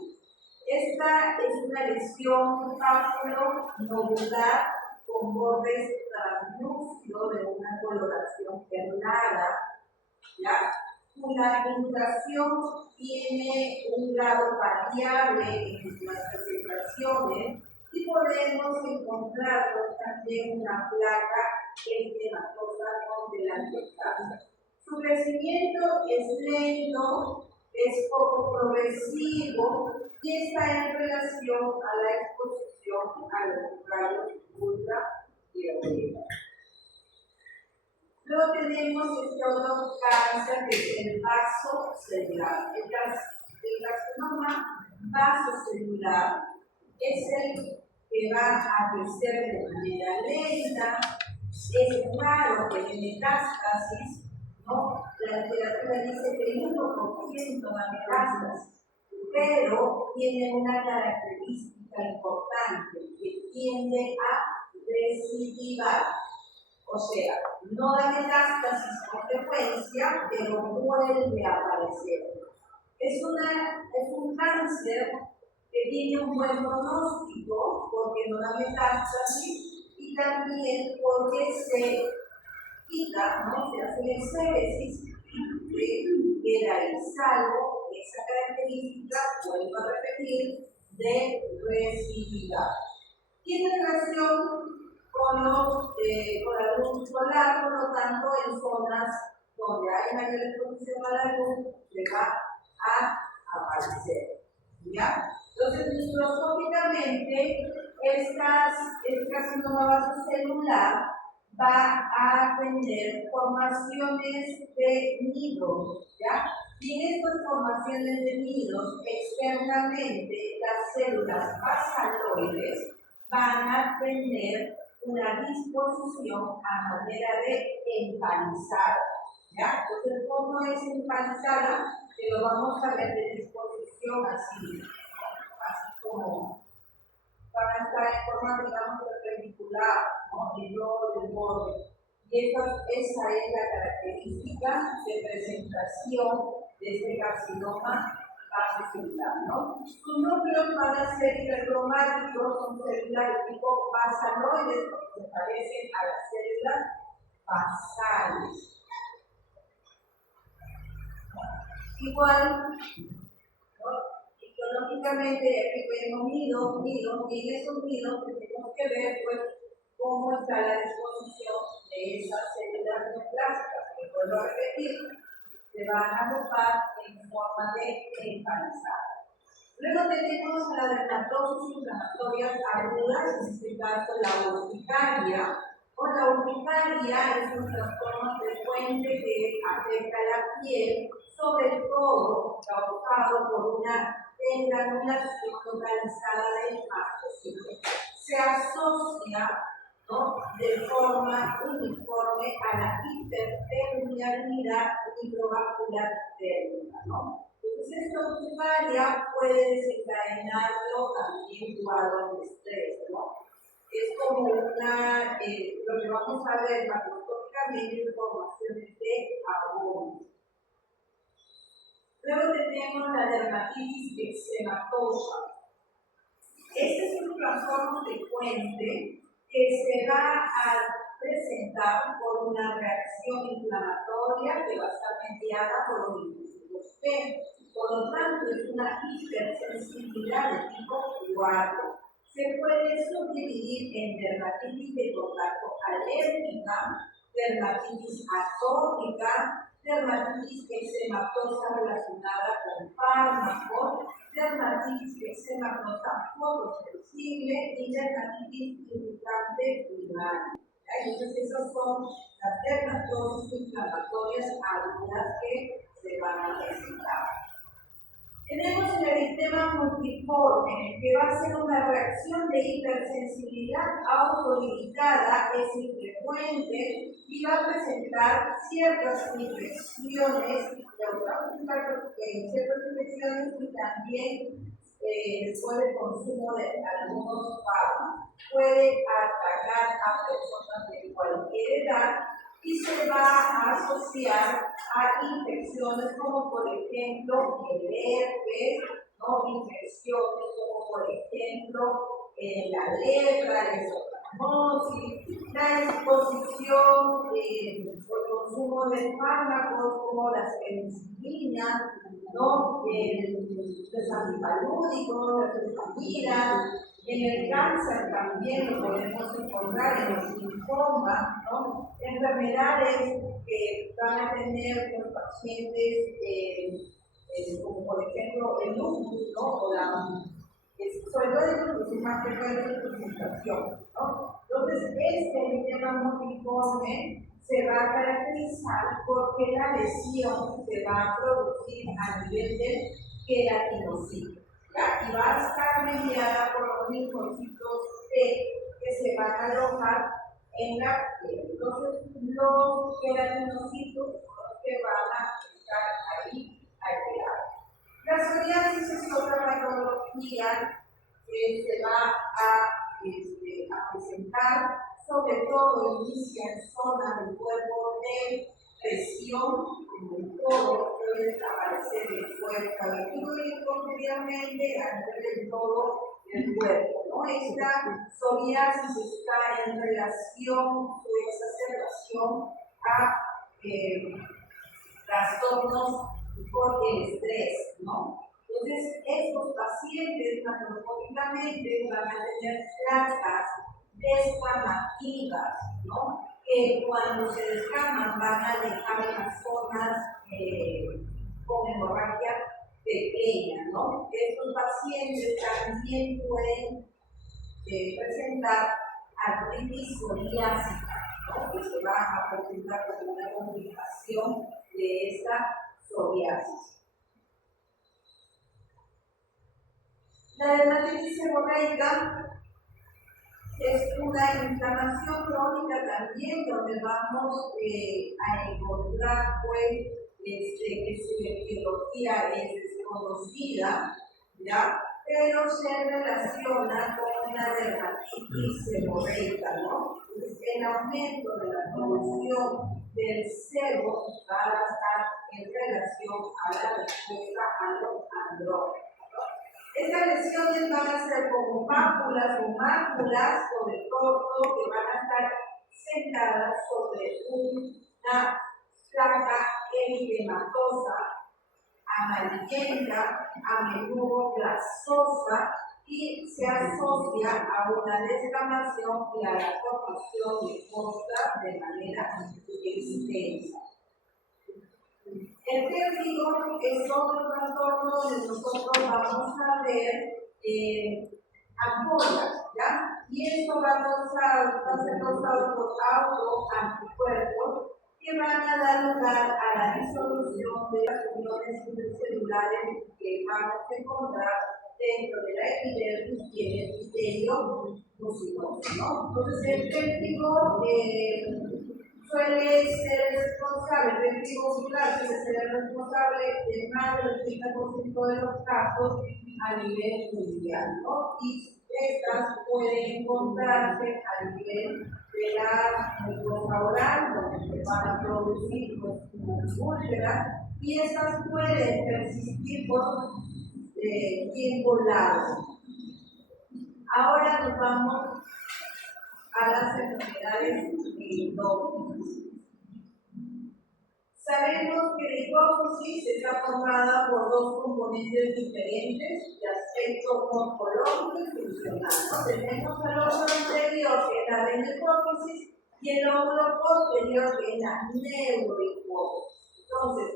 Esta es una lesión pápulo-nodular con bordes translúcidos de una coloración perlada, ¿ya? La inundación tiene un grado variable en las presentaciones y podemos encontrarnos también una placa eritematosa con telangiectasia. Su crecimiento es lento, es poco progresivo y está en relación a la exposición a los rayos ultravioletas. Luego tenemos este otro cáncer que es el vaso celular. El carcinoma vasocelular es el que va a crecer de manera lenta, es raro que de metástasis, ¿no? La literatura dice que el 1% da metástasis, pero tiene una característica importante que tiende a recidivar. O sea, no da metástasis con frecuencia, pero vuelve a aparecer. Es un cáncer que tiene un buen pronóstico porque no da metástasis y también porque se quita, ¿no? Se hace exéresis y queda ahí, salvo esa característica, vuelvo a repetir, de recidividad. Tiene relación con la luz solar, por lo tanto, en zonas donde hay mayor exposición a la luz, se va a aparecer. ¿Ya? Entonces, microscópicamente, el carcinoma vasocelular va a tener formaciones de nidos, ¿ya? Y en estas formaciones de nidos, externamente, las células basaloides van a tener una disposición a manera de empanizada, ¿ya? Entonces, ¿cómo es empanizada? Que lo vamos a ver de disposición así como van a estar en forma, digamos, perpendicular, ¿no? El lodo del borde. Y esa es la característica de presentación de este carcinoma vasocelular, ¿no? Sus núcleos van a ser hipercromáticos, son células de tipo basaloides, porque se parecen a las células basales. Igual, ¿no? Biológicamente, aquí vemos nidos, y en esos nidos tenemos que ver, pues, cómo está la disposición de esas células neoplásicas, que vuelvo a repetir, se van a agrupar en forma de empanizada. Luego tenemos la dermatosis inflamatoria aguda, en este caso la urticaria. La urticaria es un trastorno frecuente que afecta a la piel, sobre todo causado por una engranulación localizada del mastocito. Se asocia, ¿no?, de forma uniforme a la hiperpermeabilidad microvascular térmica, ¿no? Entonces, esta urticaria puede desencadenarlo también cuadros de estrés, ¿no? Es como lo que vamos a ver macroscópicamente, formaciones de agones. Luego tenemos la dermatitis eczematosa. Este es un trastorno frecuente que se va a presentar por una reacción inflamatoria que va a estar mediada por los linfocitos T. Por lo tanto, es una hipersensibilidad de tipo 4. Se puede subdividir en dermatitis de contacto alérgica, dermatitis atópica, dermatitis eczematosa relacionada con fármacos, dermatitis eczematosa fotosensible y dermatitis irritante primaria. Entonces, esas son las dermatosis inflamatorias agudas que se van a presentar. Tenemos el eritema multiforme, que va a ser una reacción de hipersensibilidad autolimitada, es infrecuente y va a presentar ciertas infecciones, y también después del consumo de algunos fármacos. Puede atacar a personas de cualquier edad y se va a asociar a infecciones como por ejemplo el herpes, ¿no? Infecciones como por ejemplo la lepra, el osmosis, la exposición por consumo de fármacos como las penicilinas, ¿no? Los antipalúdicos, las sulfamidas. En el cáncer también lo podemos encontrar en los linfomas, ¿no? Enfermedades que van a tener los pacientes, como por ejemplo el lupus, ¿no? O sobre todo en producción más que de presentación, ¿no? Entonces, este sistema multiforme se va a caracterizar porque la lesión se va a producir a nivel del queratinocito, ¿ya? Y va a estar mediada por los linfocitos T que se van a alojar en la piel. Entonces, los queratinocitos son los que van a estar ahí alterados. La psoriasis es otra patología que se va a presentar, sobre todo inicia en zonas del cuerpo de presión, en el codo, puede aparecer en el cuerpo cabelludo y posteriormente a nivel de todo el cuerpo, ¿no? Esta psoriasis está en relación, su exacerbación a trastornos por el estrés, ¿no? Entonces, estos pacientes patológicamente van a tener placas descamativas, ¿no? Que cuando se descaman van a dejar las zonas con hemorragia pequeña, ¿no? Estos pacientes también pueden presentar artritis psoriásica, ¿no? Que se va a presentar como una complicación de esta psoriasis. La dermatitis seborreica es una inflamación crónica también donde vamos a encontrar pues, que su etiología es desconocida, ¿ya? Pero se relaciona con una dermatitis seborreica, ¿no? Entonces, el aumento de la producción del sebo va a estar en relación a la respuesta a los andrógenos. Estas lesiones van a ser como pápulas o máculas, sobre todo, que van a estar sentadas sobre una placa eritematosa, amarillenta, a menudo glasosa, y se asocia a una descamación y a la formación de costras de manera extensa. El vértigo es otro trastorno donde nosotros vamos a ver ampollas, ¿ya? Y esto va a ser causado por autoanticuerpos que van a dar lugar a la disolución de las uniones celulares que vamos a encontrar dentro de la epidermis y el epitelio mucinoso, ¿no? Entonces, el vértigo suele ser responsable, el vértigo ocular suele ser responsable de más del 80% de los casos a nivel mundial, ¿no? Y estas pueden encontrarse a nivel de la mucosa oral, donde se van a producir unas úlceras, y estas pueden persistir por tiempo largo. Ahora nos vamos a las enfermedades endógenas. Sabemos que la hipófisis está formada por dos componentes diferentes de aspecto morfológico y funcional, ¿no? Tenemos el lóbulo anterior, que es la adenohipófisis, y el lóbulo posterior, que es la neurohipófisis. Entonces,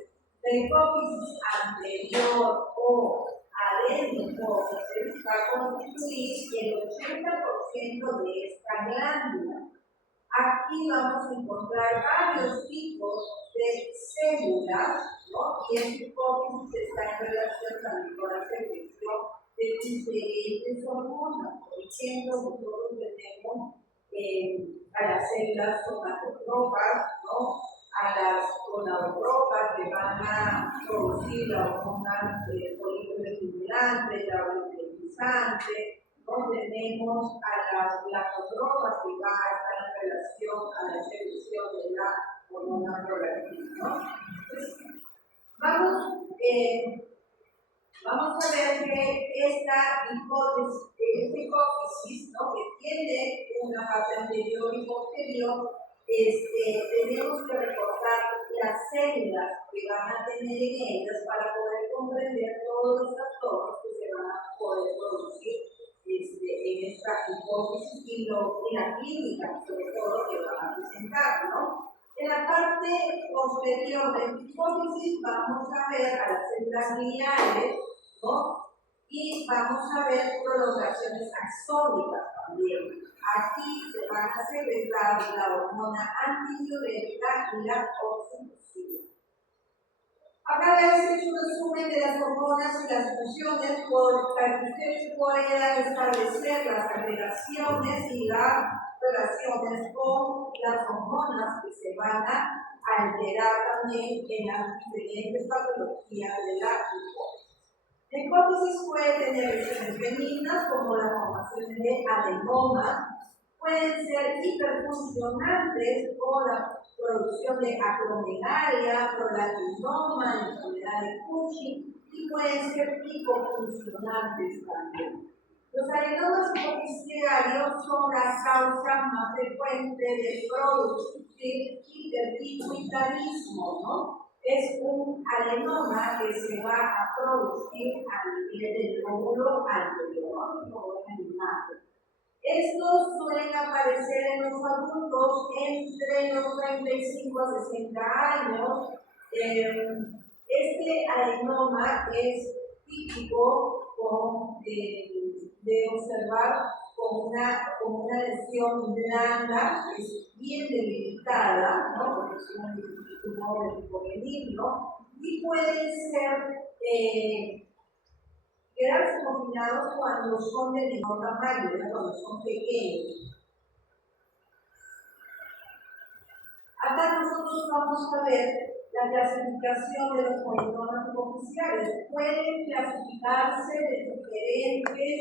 la hipófisis anterior o adenohipófisis va a constituir el 80% de esta glándula. Aquí vamos a encontrar varios tipos de células, ¿no? Y esta hipófisis está en relación también con la secreción de diferentes hormonas. Por ejemplo, nosotros tenemos a las células somatotrópicas, ¿no? A las gonadotropas que van a producir la hormona folículo estimulante, la luteinizante. ¿No? Tenemos a las lactotropas que van a estar en relación a la secreción de la hormona prolactina, ¿no? Entonces, vamos a ver que esta hipófisis, ¿no? Que tiene una y posterior, tenemos que recordar las células que van a tener en ellas para poder comprender todos los trastornos que se van a poder producir en esta hipótesis y la clínica, sobre todo, que van a presentar, ¿no? En la parte posterior de la hipótesis vamos a ver a las células lineares, ¿no? Y vamos a ver prolongaciones axónicas también. Aquí se van a segregar la hormona antidiurética y la oxitocina. Acá les he hecho un resumen de las hormonas y las funciones para que ustedes puedan establecer las agregaciones y las relaciones con las hormonas que se van a alterar también en las diferentes patologías de la hipófisis. La hipófisis puede tener lesiones benignas como la formación de adenomas, pueden ser hiperfuncionantes o la producción de acromegalia, prolactinoma, enfermedad de Cushing, y pueden ser hipofuncionantes también. Los adenomas hipoficiarios son la causa más frecuente de producir hiperpituitarismo, ¿no? Es un adenoma que se va a producir a nivel del lóbulo anterior, ¿no? Estos suelen aparecer en los adultos entre los 35 a 60 años. Este adenoma es típico de observar con una lesión blanda, que es bien delimitada, ¿no? Porque es un tumor de tipo benigno, y pueden ser quedarse confinados cuando son de menor tamaño, cuando son pequeños. Acá nosotros vamos a ver la clasificación de los polinomas hipoficiales. Pueden clasificarse de diferentes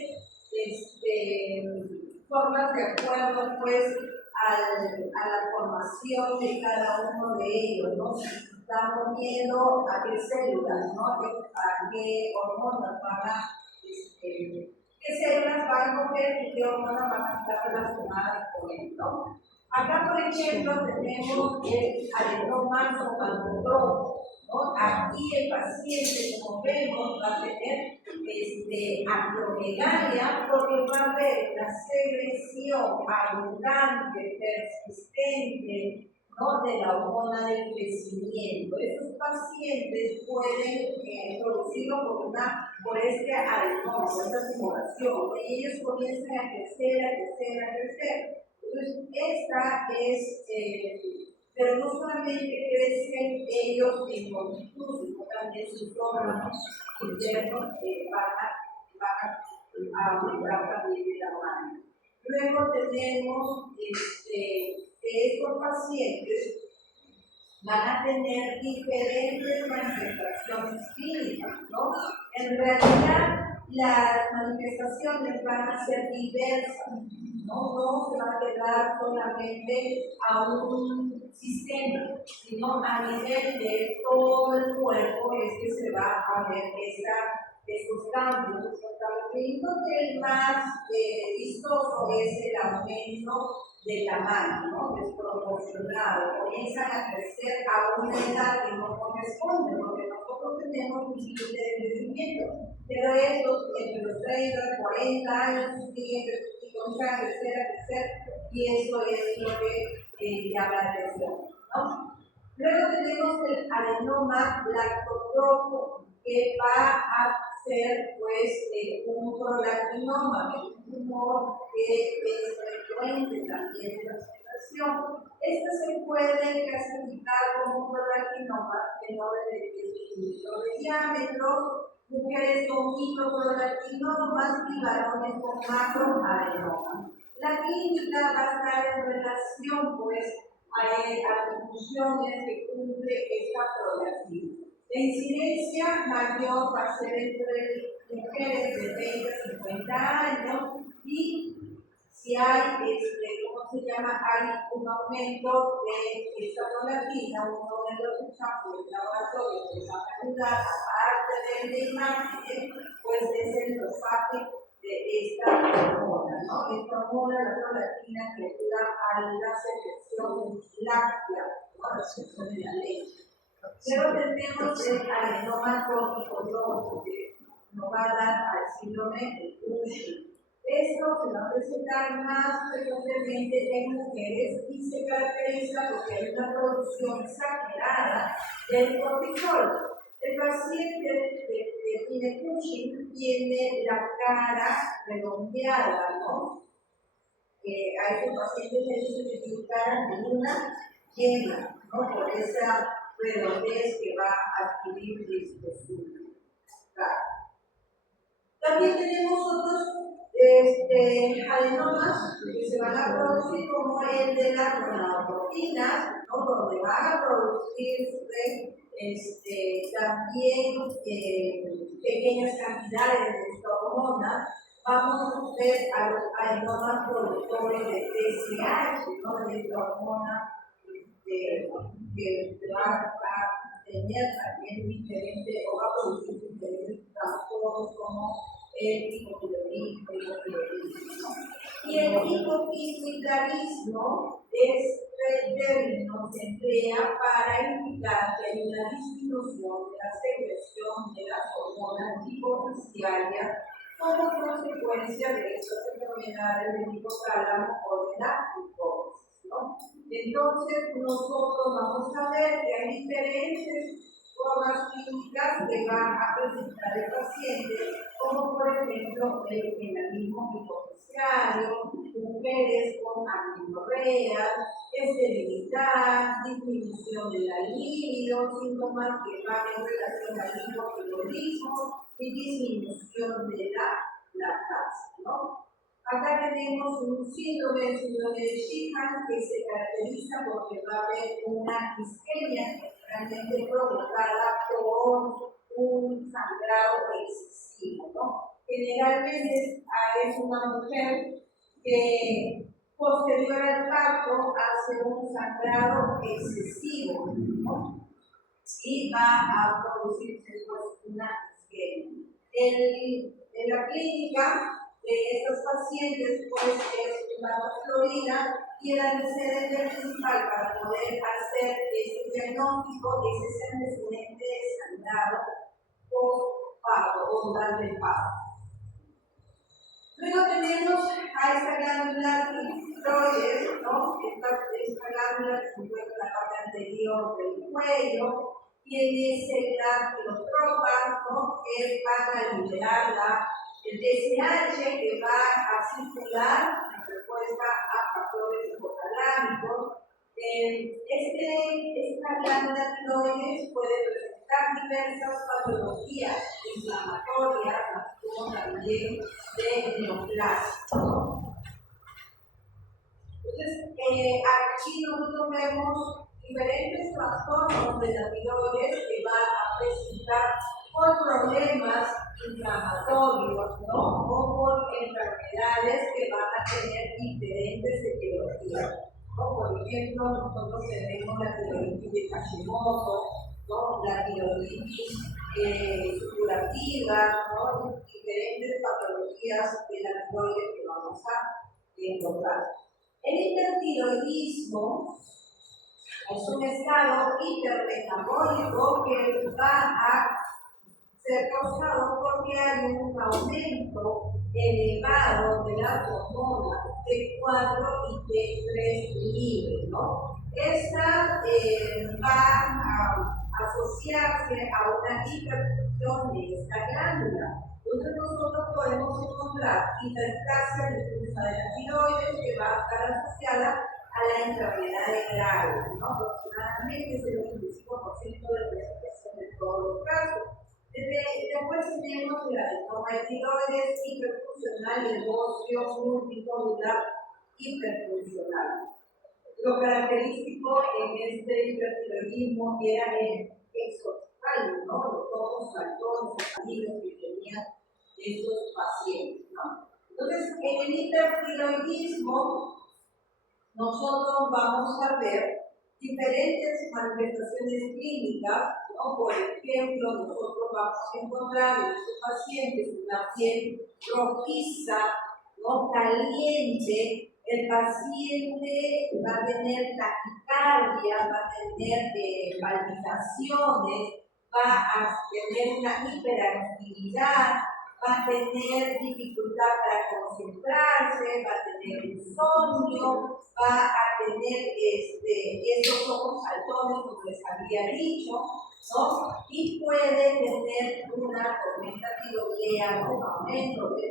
formas de acuerdo pues a la formación de cada uno de ellos, ¿no? Estamos viendo a qué células, ¿no? A qué hormonas van a, qué células van a coger y qué hormonas van a estar relacionadas con él, ¿no? Acá, por ejemplo, tenemos el adenoma somatotrófico, ¿no? Aquí el paciente, como vemos, va a tener acromegalia porque va a haber una secreción abundante, persistente, ¿no? De la hormona del crecimiento. Estos pacientes pueden producirlo por este adenoma, por esta tumoración, y ellos comienzan a crecer, a crecer, a crecer. Entonces, esta es, pero no solamente crecen ellos en longitud, sino también sus órganos internos van a aumentar también de tamaño. Luego tenemos que estos pacientes van a tener diferentes manifestaciones clínicas, ¿no? En realidad, las manifestaciones van a ser diversas, no se va a quedar solamente a un sistema, sino a nivel de todo el cuerpo es que se va a ver estos cambios. Creo que el más vistoso es el aumento del tamaño, ¿no? Desproporcionado, comienzan a crecer a una edad que no corresponde, porque nosotros tenemos un límite de crecimiento, pero estos entre los 30 y 40 años siguen y comienzan a crecer, y eso es lo que llama la atención, ¿no? Luego tenemos el adenoma lactotrófico, que va a ser pues un prolactinoma, un tumor que es frecuente también en la observación. Este se puede clasificar como prolactinoma menores de 10 milímetros de diámetro, mujeres con microprolactinomas y varones con macroadenomas. La clínica va a estar en relación pues a las funciones que cumple esta prolactina. La incidencia mayor va a ser entre mujeres de 20 a 50 años y si hay, ¿cómo se llama? Hay un aumento de esta prolactina, uno de los exámenes de laboratorio que va a ayudar, aparte del de imagen, pues es el dosage de esta hormona, ¿no? Esta hormona, la prolactina, que ayuda a la secreción láctea, ¿no? A la secreción de la leche. Luego tenemos el adenoma trófico, que nos va a dar al síndrome de Cushing. Esto se va a presentar más frecuentemente en mujeres y se caracteriza porque hay una producción exagerada del cortisol. El paciente que tiene Cushing tiene la cara redondeada, ¿no? A estos pacientes les dicen que tienen cara de luna llena, ¿no? Por esa redondez que va a adquirir su cara. También tenemos otros adenomas que se van a producir como el de las gonadotropinas, ¿no? Donde van a producirse también pequeñas cantidades de esta hormona. Vamos a ver a los adenomas productores de TSH, ¿no? De esta hormona que va a tener también diferentes o va a producir diferentes trastornos como el hipotiroidismo, y el hipopituitarismo es el término que se emplea para indicar que hay una disminución de la secreción de las hormonas hipofisiarias como consecuencia de estas enfermedades del hipotálamo o de la hipófisis, ¿no? Entonces, nosotros vamos a ver que hay diferentes formas clínicas que van a presentar el paciente, como por ejemplo el enanismo hipofisiario, mujeres con amenorrea, esterilidad, disminución de la libido, síntomas que van en relación al hipotiroidismo y disminución de la lactancia, ¿no? Acá tenemos un síndrome de Sheehan que se caracteriza porque va a haber una isquemia realmente provocada por un sangrado excesivo, ¿no? Generalmente es una mujer que posterior al parto hace un sangrado excesivo, ¿no? Y va a producirse pues una isquemia. En la clínica de estos pacientes pues es la Florida y el antecedente principal para poder hacer este diagnóstico es ese antecedente de sangrado post-parto o durante el parto. Luego tenemos a esta glándula tiroides, ¿no? Esta glándula que se encuentra en la parte anterior del cuello, tiene células filotropas, ¿no? Que van a liberar el TSH, que va a circular en respuesta a factores hipotalámicos. Esta glándula tiroides puede presentar diversas patologías inflamatorias, así como también de neoplasia. Entonces, aquí nosotros vemos diferentes trastornos de la tiroides que van a presentar por problemas inflamatorios, ¿no? O por enfermedades que van a tener diferentes etiologías, ¿no? Por ejemplo, nosotros tenemos la tiroiditis de Hashimoto, ¿no? La tiroiditis supurativa, ¿no? Diferentes patologías de la tiroides que vamos a encontrar. El hipertiroidismo es un estado hipermetabólico que va a ser causado porque hay un aumento elevado de las hormonas T4 y T3 libres, ¿no? Esta va a asociarse a una hiperfunción de esta glándula. Entonces nosotros podemos encontrar hiperplasia difusa de la tiroides que va a estar asociada a la enfermedad de Graves, ¿no? Aproximadamente es el 25% de presentación de todos los casos. Después tenemos el adenoma de tiroides hiperfuncional y el bocio multipodular hiperfuncional. Lo característico en este hipertiroidismo era el exotical, ¿no? Los ojos saltones, salidos que tenían estos pacientes, ¿no? Entonces, en el hipertiroidismo, nosotros vamos a ver diferentes manifestaciones clínicas, ¿no? Por ejemplo, nosotros vamos a encontrar en estos pacientes una piel rojiza, ¿no? Caliente, el paciente va a tener taquicardia, va a tener palpitaciones, va a tener una hiperactividad, va a tener dificultad para concentrarse, va a tener insomnio, va a tener esos ojos saltones, como les había dicho, ¿no? Y puede tener una tormenta tiroidea, un aumento de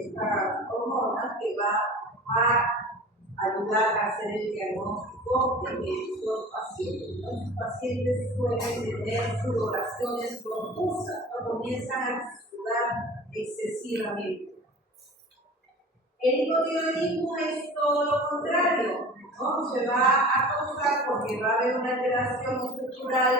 estas hormonas que va a ayudar a hacer el diagnóstico de estos pacientes. Los pacientes suelen tener sudoraciones profusas, ¿no? Comienzan a sudar excesivamente. El hipotiroidismo es todo lo contrario, ¿no? Se va a causar porque va a haber una alteración estructural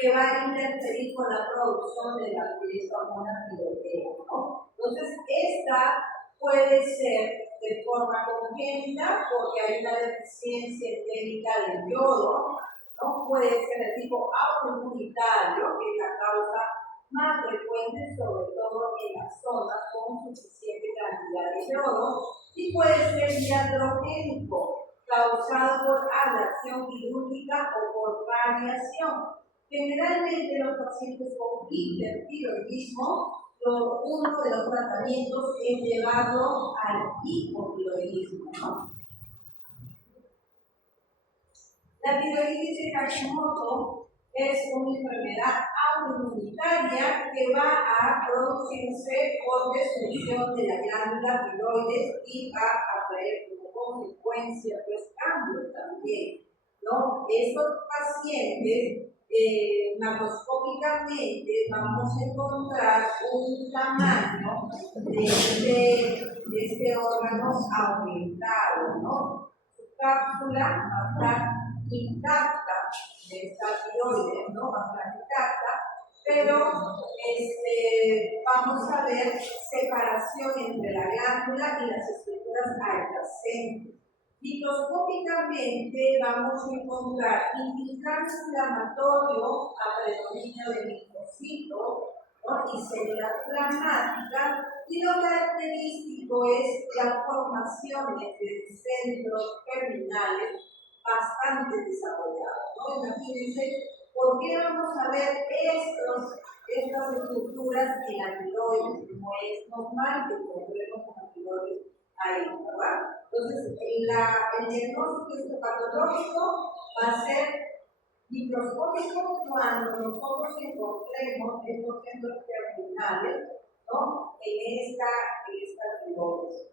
que va a interferir con la producción de esta hormona tiroidea, ¿no? Entonces, esta puede ser de forma congénita porque hay una deficiencia endémica del yodo, ¿no? Puede ser de tipo autoinmunitario, que es la causa más frecuente, sobre todo en las zonas con suficiente cantidad de yodo, y puede ser iatrogénico, causado por ablación quirúrgica o por radiación. Generalmente los pacientes con hipertiroidismo, uno de los tratamientos es llevarlo al hipotiroidismo, ¿no? La tiroiditis de Hashimoto es una enfermedad autoinmunitaria que va a producirse por destrucción de la glándula tiroides y va a traer como consecuencia pues cambios también, ¿no? Estos pacientes macroscópicamente vamos a encontrar un tamaño de este órgano aumentado, ¿no? Su cápsula va a estar intacta de esta tiroides, ¿no? Va a estar intacta, pero vamos a ver separación entre la glándula y las estructuras adyacentes. Microscópicamente vamos a encontrar infiltrante inflamatorio a predominio de linfocitos, ¿no? Y células plasmáticas, y lo característico es la formación de centros terminales bastante desarrollados, ¿no? Imagínense, ¿por qué vamos a ver estas estructuras en la tiroides? No es normal que encontremos una tiroides ahí, ¿verdad? Entonces, el diagnóstico histopatológico va a ser microscópico cuando nosotros encontremos estos centros terminales, ¿no? En esta tiroides.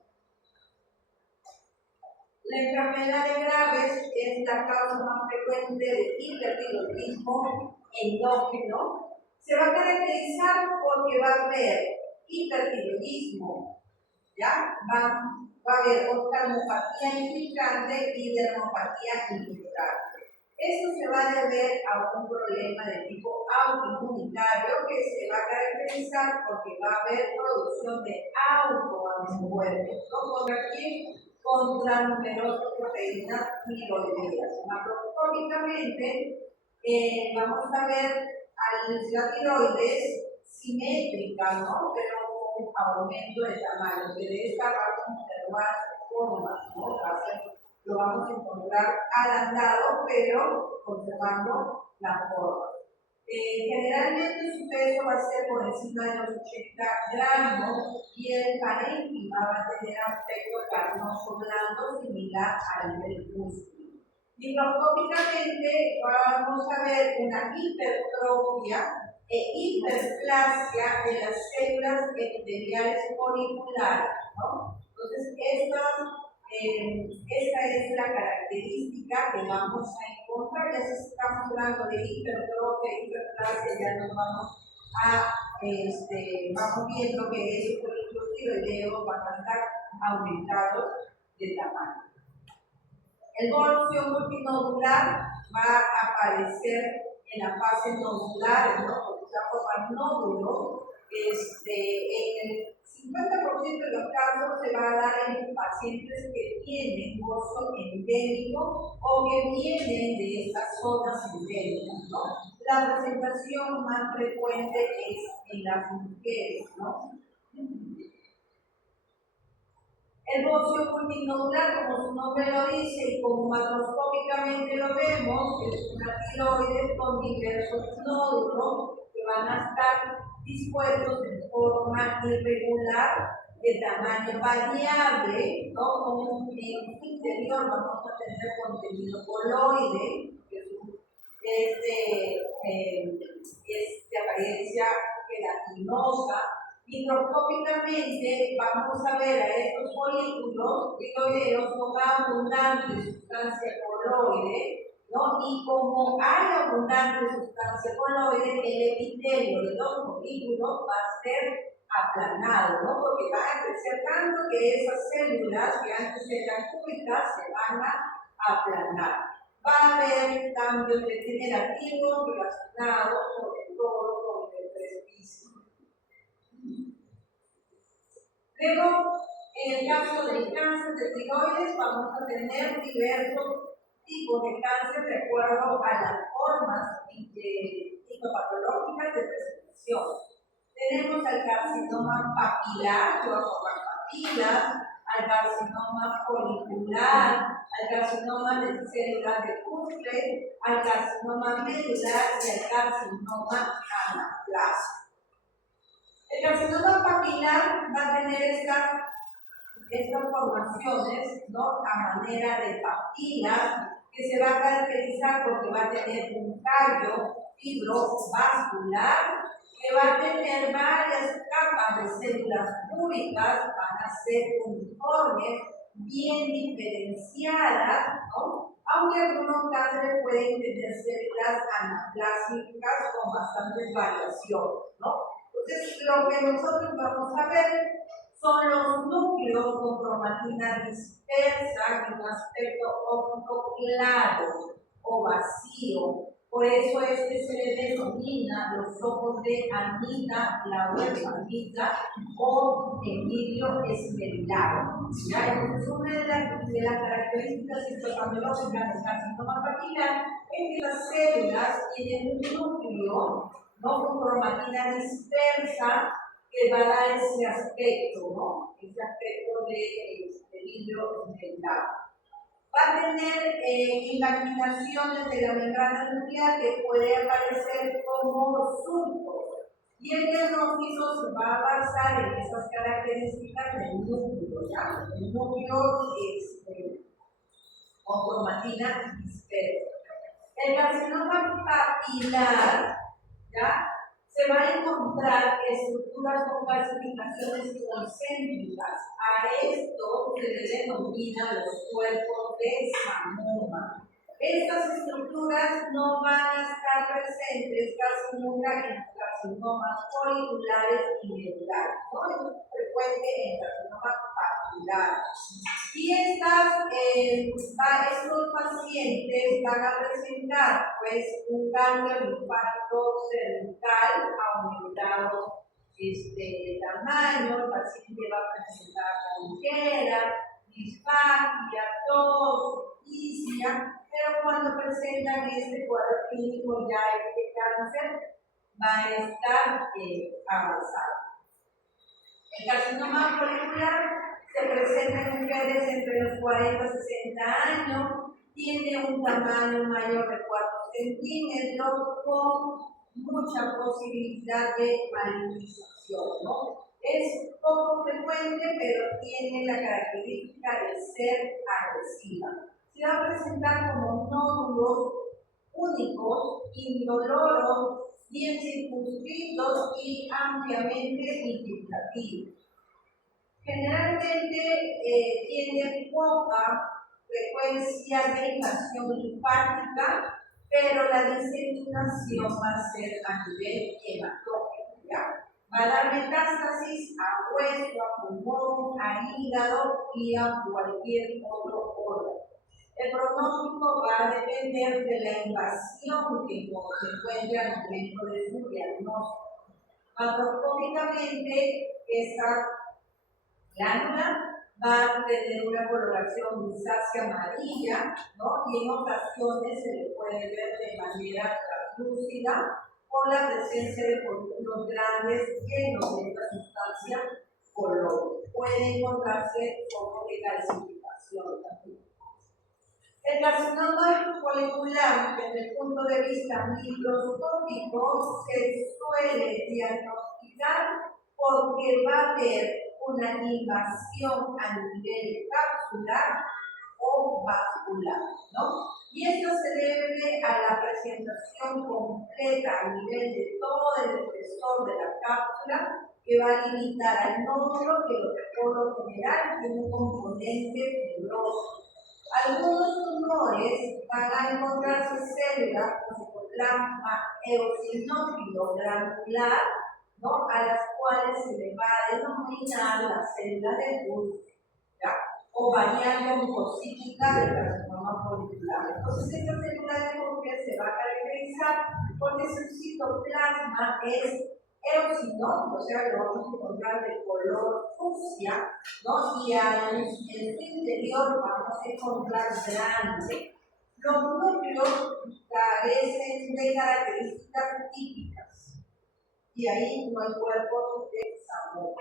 La enfermedad de Graves es la causa más frecuente de hipertiroidismo endógeno. Se va a caracterizar porque va a haber hipertiroidismo, ¿ya? Va a haber oftalmopatía infiltrante y dermopatía infiltrante. Esto se va a deber a un problema de tipo autoinmunitario que se va a caracterizar porque va a haber producción de autoanticuerpos, ¿no? ¿Contra quién? Contra numerosas proteínas tiroideas. Macroscópicamente, vamos a ver la tiroides simétrica, ¿no? Pero con aumento de tamaño, que de esta va a conservar formas, ¿no? Lo vamos a encontrar agrandado, pero conservando la forma. Generalmente su peso va a ser por encima de los 80 gramos y el parénquima va a tener aspecto carnoso blando similar al del músculo. Microscópicamente vamos a ver una hipertrofia e hiperplasia de las células epiteliales foliculares, ¿no? Entonces, esta es la característica que vamos a encontrar. Ya si estamos hablando de hipertrofia, hiperplasia, ya nos vamos viendo que esos folículos tiroideos van a estar aumentados de tamaño. El borcio multinodular va a aparecer en la fase nodular, ¿no? Porque se forma nódulos. En el 50% de los casos se va a dar en pacientes que tienen borcio endémico o que vienen de estas zonas endémicas, ¿no? La presentación más frecuente es en las mujeres, ¿no? El bocio multinodular, como su nombre lo dice y como macroscópicamente lo vemos, es una tiroides con diversos nódulos que van a estar dispuestos en forma irregular, de tamaño variable, ¿no? Con un interior vamos a tener contenido coloide, que es de apariencia gelatinosa. Microscópicamente vamos a ver a estos folículos tiroideos con abundante sustancia coloide, ¿no? Y como hay abundante sustancia coloide, el epitelio de los folículos va a ser aplanado, ¿no? Porque va a crecer tanto que esas células que antes eran cúbicas se van a aplanar. Va a haber cambios degenerativos relacionados sobre todo con el presbicio. Luego, en el caso del cáncer de tiroides, vamos a tener diversos tipos de cáncer de acuerdo a las formas histopatológicas de presentación. Tenemos al carcinoma papilar, que va a formar papilas, al carcinoma folicular, al carcinoma de células de Kupffer, al carcinoma medular y al carcinoma anaplásico. El carcinoma papilar va a tener estas formaciones, ¿no? A manera de papilas, que se va a caracterizar porque va a tener un callo fibrovascular, que va a tener varias capas de células públicas, van a ser uniformes, bien diferenciadas, ¿no? Aunque algunos cánceres pueden tener células anaplásicas con bastantes variaciones, ¿no? Entonces, lo que nosotros vamos a ver son los núcleos con cromatina dispersa en un aspecto óptico claro o vacío. Por eso es que se le denomina los ojos de Anita, la huerfanita o Emilio esmerilado. Entonces, una de las características histopatológicas del carcinoma papilar es que las células tienen un núcleo, ¿no? Con cromatina dispersa que va a dar ese aspecto, ¿no? Ese aspecto de vidrio esmeralda. Va a tener imaginaciones de la membrana nuclear que puede aparecer como surcos. Y el diagnóstico se va a basar en esas características del núcleo, ¿ya? El núcleo con cromatina dispersa. El carcinoma papilar, ¿ya? Se va a encontrar estructuras con calcificaciones concéntricas. A esto se le denomina los cuerpos de Samoma. Estas estructuras no van a estar presentes casi nunca en los carcinomas foliculares y medulares, ¿no? Es frecuente en carcinomas papulares. Y estos pacientes van a presentar pues un cambio de impacto cervical aumentado de tamaño, el paciente va a presentar conjera, disfagia, tos, ictia, pero cuando presentan este cuadro clínico ya este cáncer va a estar avanzado. El carcinoma folicular se presenta en mujeres entre los 40 y 60 años, tiene un tamaño mayor de 4 centímetros con mucha posibilidad de malignización, ¿no? Es poco frecuente, pero tiene la característica de ser agresiva. Se va a presentar como nódulos únicos, indoloros, bien circunscritos y ampliamente infiltrativos. Generalmente tiene poca frecuencia de invasión linfática, pero la diseminación va a ser a nivel hematógeno, ¿ya? Va a dar metástasis a hueso, a pulmón, a hígado y a cualquier otro órgano. El pronóstico va a depender de la invasión que se encuentre al momento de su diagnóstico. Macroscópicamente, esta glándula va a tener una coloración grisácea amarilla, ¿no? Y en ocasiones se le puede ver de manera translúcida por la presencia de folículos grandes llenos de esta sustancia color. puede encontrarse foco de calcificación también. El carcinoma folicular, desde el punto de vista microscópico, se suele diagnosticar porque va a haber una invasión a nivel capsular o vascular, ¿no? Y esto se debe a la presentación completa a nivel de todo el espesor de la cápsula, que va a limitar al nódulo, que por lo general tiene un componente fibroso. Algunos tumores van a encontrarse células como citoplasma eosinófilo granular, ¿no? A las cuales se le va a denominar la célula de Busch, ¿ya? O variante oncocítica del carcinoma folicular. Entonces, esta célula de Busch se va a caracterizar porque su citoplasma es eosinófilo, o sea, lo vamos a encontrar de color fucsia, ¿no? Y en su interior vamos a encontrar grande. Los núcleos carecen de características típicas y ahí no hay cuerpos de sabor.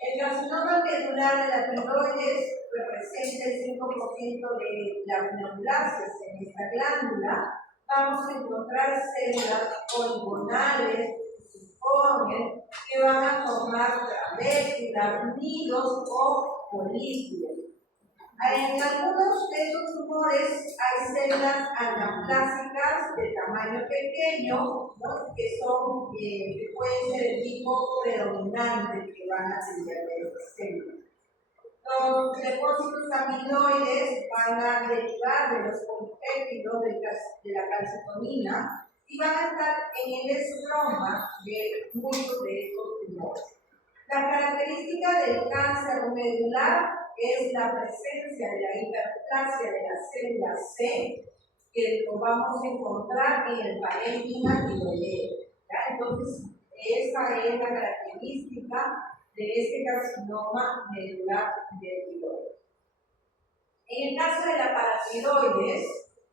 El carcinoma medular de la tiroides representa el 5% de las neoplasias en esta glándula. Vamos a encontrar células poligonales, que van a formar trabéculas, nidos o folículos. En algunos de estos tumores hay células anaplásicas de tamaño pequeño, ¿no? Que pueden ser el tipo predominante que van a tener estas células. Los depósitos amiloides van a derivar de los polipéptidos de la calcitonina y van a estar en el estroma de muchos de estos tumores. La característica del cáncer medular es la presencia de la hiperplasia de la célula C, que lo vamos a encontrar en el parénquima tiroideo. Entonces, esa es la característica de este carcinoma medular de tiroides. En el caso de la paratiroides,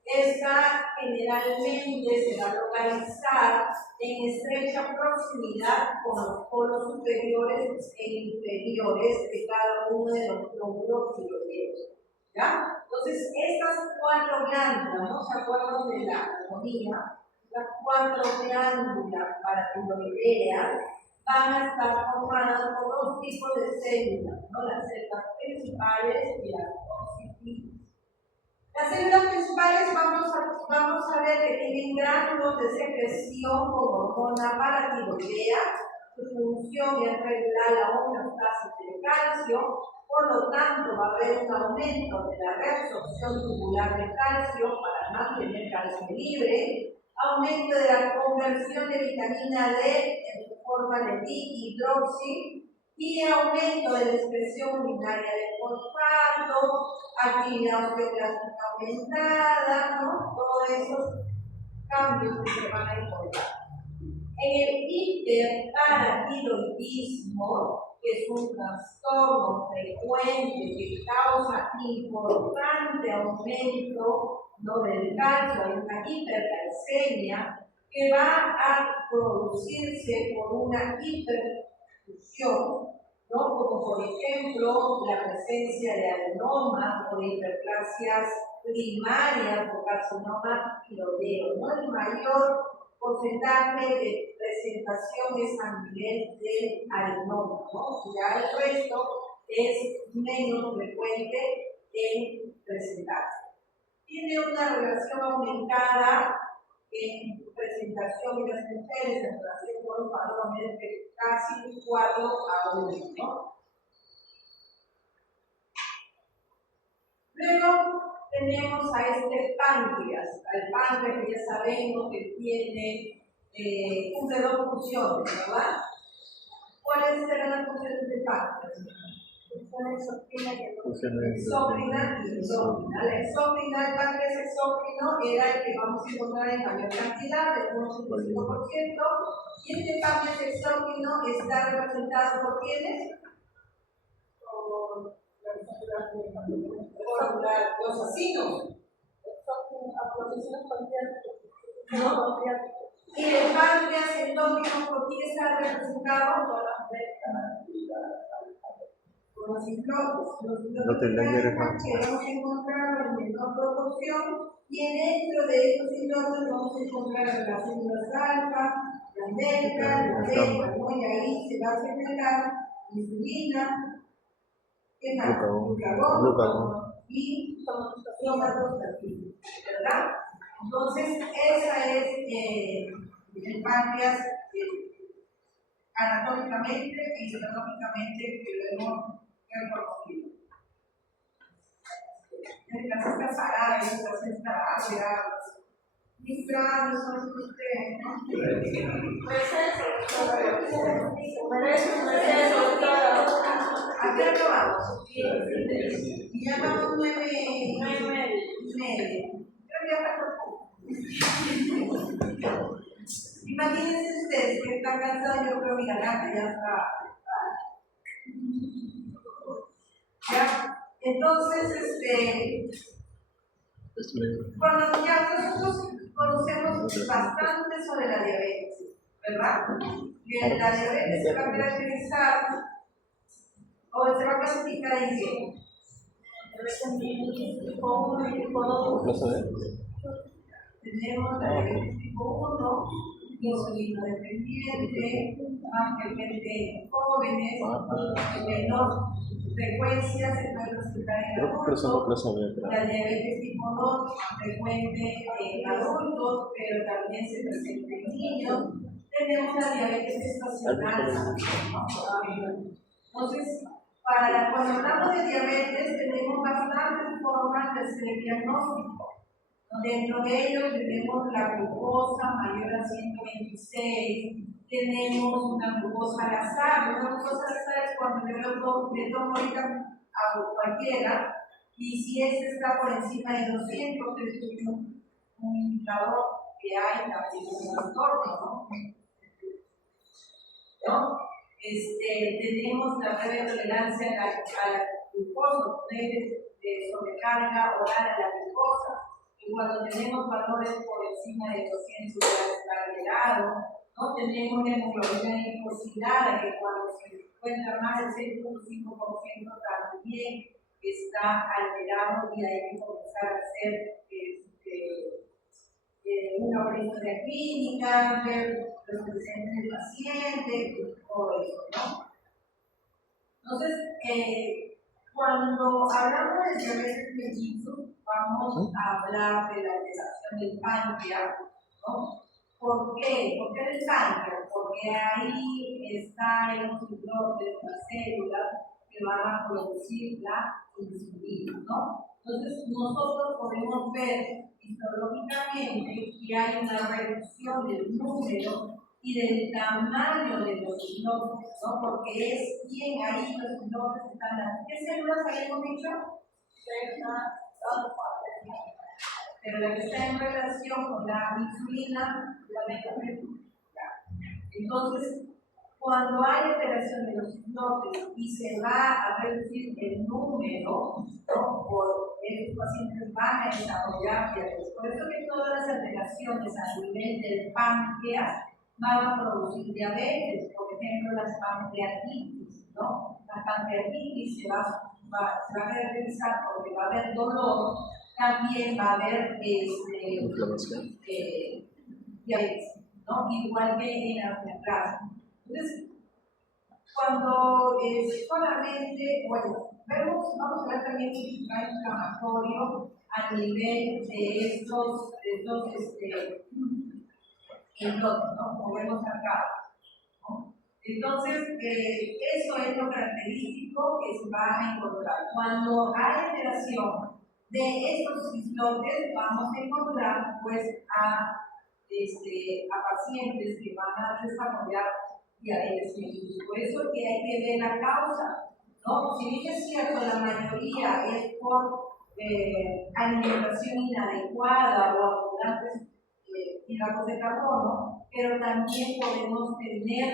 esta generalmente se va a localizar en estrecha proximidad con los polos superiores e inferiores de cada uno de los glóbulos tiroideos. ¿Ya? Entonces, estas cuatro glándulas, ¿no? ¿Se acuerdan de la anatomía? Las cuatro glándulas paratiroideas van a estar formadas por dos tipos de células, ¿no? Las células principales y las positivas. Las células principales vamos a ver que tienen gránulos de secreción con hormona paratiroidea. Su función es regular la homeostasis del calcio, por lo tanto va a haber un aumento de la reabsorción tubular de calcio para mantener calcio libre, aumento de la conversión de vitamina D en su forma de dihidroxi, y aumento de la expresión urinaria del fosfato, actividad osteoclástica aumentada, ¿no? Todos esos cambios que se van a encontrar. En el hiperparatiroidismo, que es un trastorno frecuente que causa importante aumento, ¿no? Del calcio, hay una hipercalcemia que va a producirse por una hiperfusión, ¿no? Como por ejemplo la presencia de adenomas o de hiperplasias primarias o carcinoma tiroideo, ¿no? El mayor porcentaje de presentación es a nivel del adenoma, ¿no? Ya el resto es menos frecuente en presentarse. Tiene una relación aumentada en presentación de las mujeres en relación con los varones de casi 4 a 1, ¿no? Luego tenemos a este páncreas, al páncreas que ya sabemos que cumple dos funciones, ¿verdad? ¿Cuáles serán las funciones del páncreas? Exócrina y endócrina. La exócrina, el páncreas exócrino era el que vamos a encontrar en mayor cantidad, del 1,5%, y este páncreas exócrino está representado por quiénes? Por los asinos. ¿No? Y el páncreas endócrino, ¿por quién está representado? Por las betas. los islotes. Los Lo que islotes leer que vamos a encontrar en menor proporción, y dentro de estos islotes vamos a encontrar las células alfa, las delta, las beta, ¿no? Y ahí se va a generar insulina, ¿qué más? Glucagón y somatostatina, ¿verdad? Entonces, esa es el páncreas anatómicamente y histológicamente que lo hemos reconocido. Esta parada, esta área, mis planos son ustedes, ¿no? Aquí acabamos. Y ya vamos 9:30. Creo que ya falta poco. Imagínense ustedes que están cansados, yo creo que mi garganta ya está. ¿Ya? Entonces, cuando ya nosotros conocemos bastante sobre la diabetes, ¿verdad? Que la diabetes se va a caracterizar o se va a clasificar en qué? Tipo 1 y tipo 2. Tenemos la diabetes tipo 1, insulino dependiente, ampliamente jóvenes, menor frecuencia se puede presentar en adultos. La diabetes tipo 2 más frecuente en adultos, pero también se presenta en niños. Tenemos la diabetes estacional, ¿no? Entonces, cuando hablamos de diabetes, tenemos bastantes formas de hacer el diagnóstico. Dentro de ellos tenemos la glucosa mayor a 126, tenemos una glucosa al azar. Una glucosa al azar es cuando yo le tomo ahorita a cualquiera, y si este está por encima de 200, es un indicador que hay también en el entorno, ¿no? Tenemos la breve tolerancia a la glucosa, de sobrecarga oral a la glucosa. Y cuando tenemos valores por encima de 200 ya está alterado, ¿no? Tenemos la hemoglobina glicosilada, que cuando se encuentra más del 6.5% también está alterado, y hay que comenzar a hacer una historia clínica, ver los antecedentes del paciente, todo eso, ¿no? Entonces, cuando hablamos de diabetes mellitus, vamos a hablar de la alteración del páncreas, ¿no? ¿Por qué? ¿Por qué del páncreas? Porque ahí está en los islotes, las células que van a producir la insulina, ¿no? Entonces, nosotros podemos ver histológicamente que hay una reducción del número y del tamaño de los islotes, ¿no? Porque es bien ahí los islotes están. ¿Qué células habíamos dicho? Pero la que está en relación con la insulina, la beta-glucana. Entonces, cuando hay alteración de los islotes y se va a reducir el número, ¿no? Por estos pacientes van a desarrollar diabetes. Por eso que todas las alteraciones a nivel del páncreas van a producir diabetes. Por ejemplo, las pancreatitis, ¿no? La pancreatitis se va a caracterizar porque va a haber dolor, también va a haber inflamación, diabetes, ¿no? Igual que en la neoplasia. Entonces, cuando solamente, bueno, vamos a ver también un sistema inflamatorio a nivel de estos islotes, ¿no? Como vemos acá, ¿no? Entonces, eso es lo característico que se va a encontrar. Cuando hay alteración de estos islotes, vamos a encontrar pues a pacientes que van a desarrollar diabetes mellitus. Por eso es que hay que ver la causa, ¿no? Si bien es cierto, la mayoría es por alimentación inadecuada o abundantes hidratos de carbono, pero también podemos tener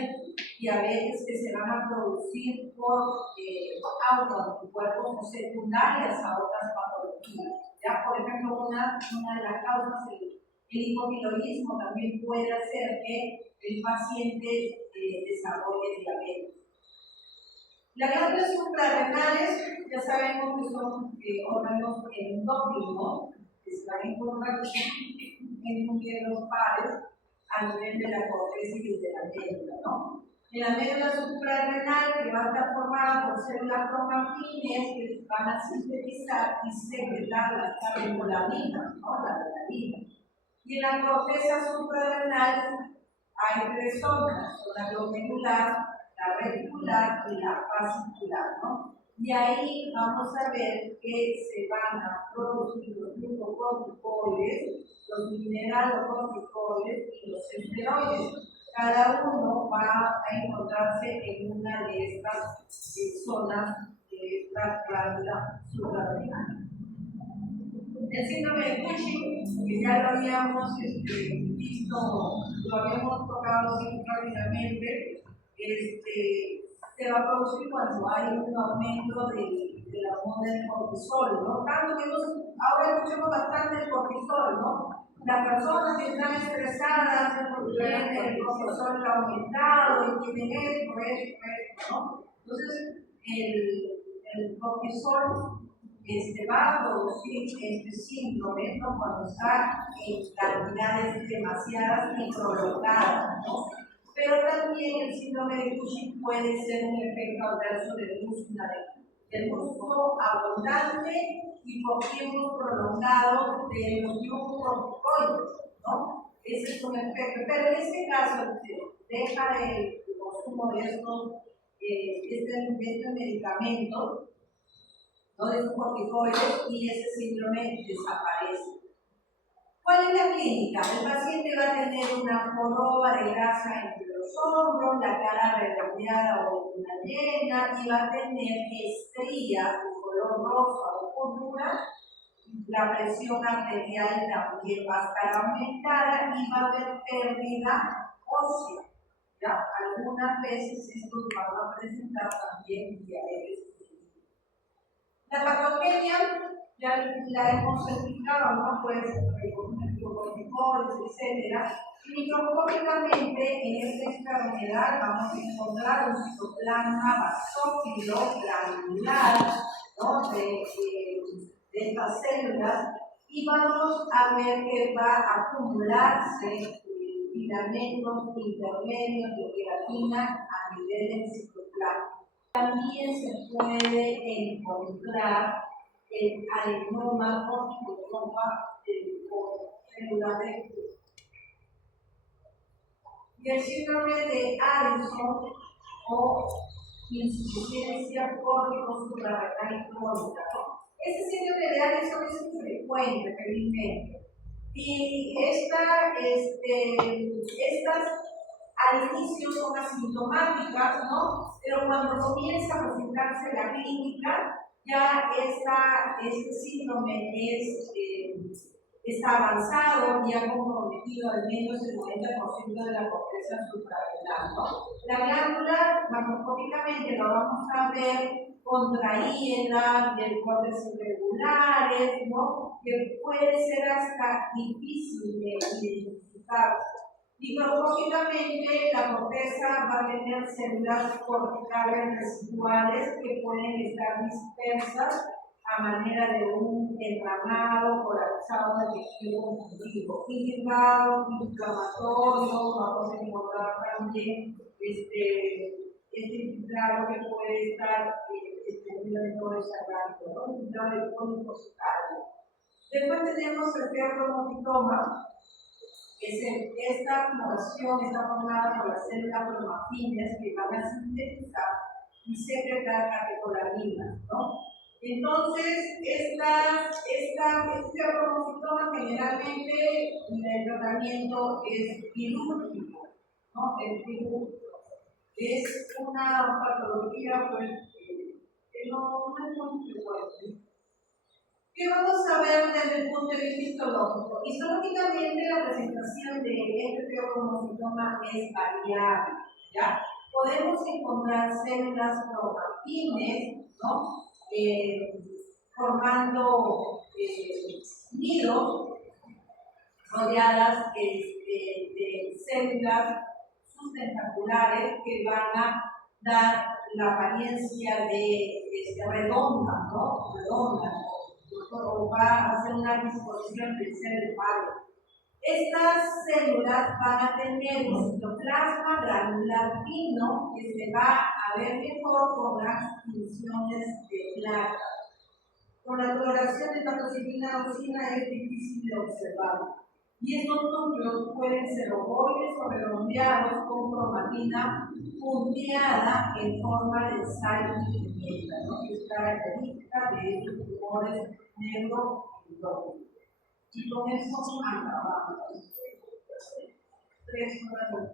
diabetes que se van a producir por autoanticuerpos o secundarias a otras patologías. Ya, por ejemplo, una de las causas, el hipotiroidismo, también puede hacer que el paciente desarrolle diabetes. Las glándulas suprarrenales, ya sabemos que son órganos endócrinos, que están encontrados en los pares a nivel de la corteza y de la médula, ¿no? En la médula suprarrenal, que va a estar formada por células promactines que van a sintetizar y secretar la catecolamina, ¿no? La renalina. Y en la corteza suprarrenal hay tres zonas: la glomerular, la reticular y la fascicular, ¿no? Y ahí vamos a ver que se van a producir los glucocorticoides, los mineralocorticoides y los esteroides. Cada uno va a encontrarse en una de estas zonas de esta glándula suprarrenal. El síndrome de Cushing, que ya lo habíamos visto, lo habíamos tocado así rápidamente, se va a producir cuando hay un aumento de la hormona del cortisol, ¿no? Tanto que ahora escuchamos bastante el cortisol, ¿no? Las personas que están estresadas tienen el cortisol aumentado y tienen esto, ¿no? Entonces, el cortisol va a producir este síndrome, ¿no? Cuando está en cantidades demasiadas y prolongadas, ¿no? Pero también el síndrome de Cushing puede ser un efecto adverso del músculo abundante y por tiempo prolongado de los glucocorticoides, ¿no? Ese es un efecto, pero en este caso deja el consumo de este medicamento, ¿no? De sus corticoides, y ese síndrome desaparece. ¿Cuál es la clínica? El paciente va a tener una joroba de grasa entre los hombros, la cara redondeada o una llena, y va a tener estrías de color rosa o púrpura. La presión arterial también va a estar aumentada y va a haber pérdida ósea. ¿Ya? Algunas veces esto va a presentar también diabetes. La patogenia ya la hemos explicado, ¿no? Pues glucocorticoides, etc. Y microscópicamente en esta enfermedad vamos a encontrar un citoplasma basófilo granular, ¿no? de estas células, y vamos a ver que va a acumularse filamentos intermedios de queratina a nivel del citoplasma. También se puede encontrar el adenoma corticotropha celular de Cruz. Y el síndrome de Addison o insuficiencia córtico-suprarrenal crónica, ¿no? Este síndrome de Addison es infrecuente, felizmente. Y estas al inicio son asintomáticas, ¿no? Pero cuando comienza a presentarse la clínica, ya este síndrome está avanzado y ha comprometido al menos el 90% de la corteza suprarrenal, ¿no? La glándula, macroscópicamente lo vamos a ver contraída, de bordes irregulares, ¿no? Que puede ser hasta difícil de identificar. Microscópicamente, la corteza va a tener células corticales residuales que pueden estar dispersas a manera de un entramado colapsado de tejido conjuntivo, irritado, inflamatorio. Vamos a encontrar también este infiltrado que puede estar en todo ese rango, ¿no? Infiltrado de polipositario. Después tenemos el ferromomitoma, que es esta acumulación está formada por las células promactines que van a sintetizar y secretar catecolamina, ¿no? Entonces, este ferromomitoma generalmente el tratamiento es quirúrgico, ¿no? El quirúrgico es una patología pues, que no es muy frecuente. ¿Qué vamos a ver desde el punto de vista histológico? Histológicamente la presentación de este ferromomitoma es variable, ¿ya? Podemos encontrar células promactines, ¿no? Formando nidos rodeadas de células sustentaculares que van a dar la apariencia de redonda, ¿no? Redonda, o va a hacer una disposición del cel padre. Estas células van a tener un citoplasma granular fino que se va a ver mejor con las funciones de placa. Con la coloración de la toxina es difícil de observar. Y estos núcleos pueden ser ovoides o redondeados con cromatina punteada en forma de sal y pimienta, ¿no? Que es característica de estos tumores neuroendocrinos. Y con eso acabamos. 3 horas.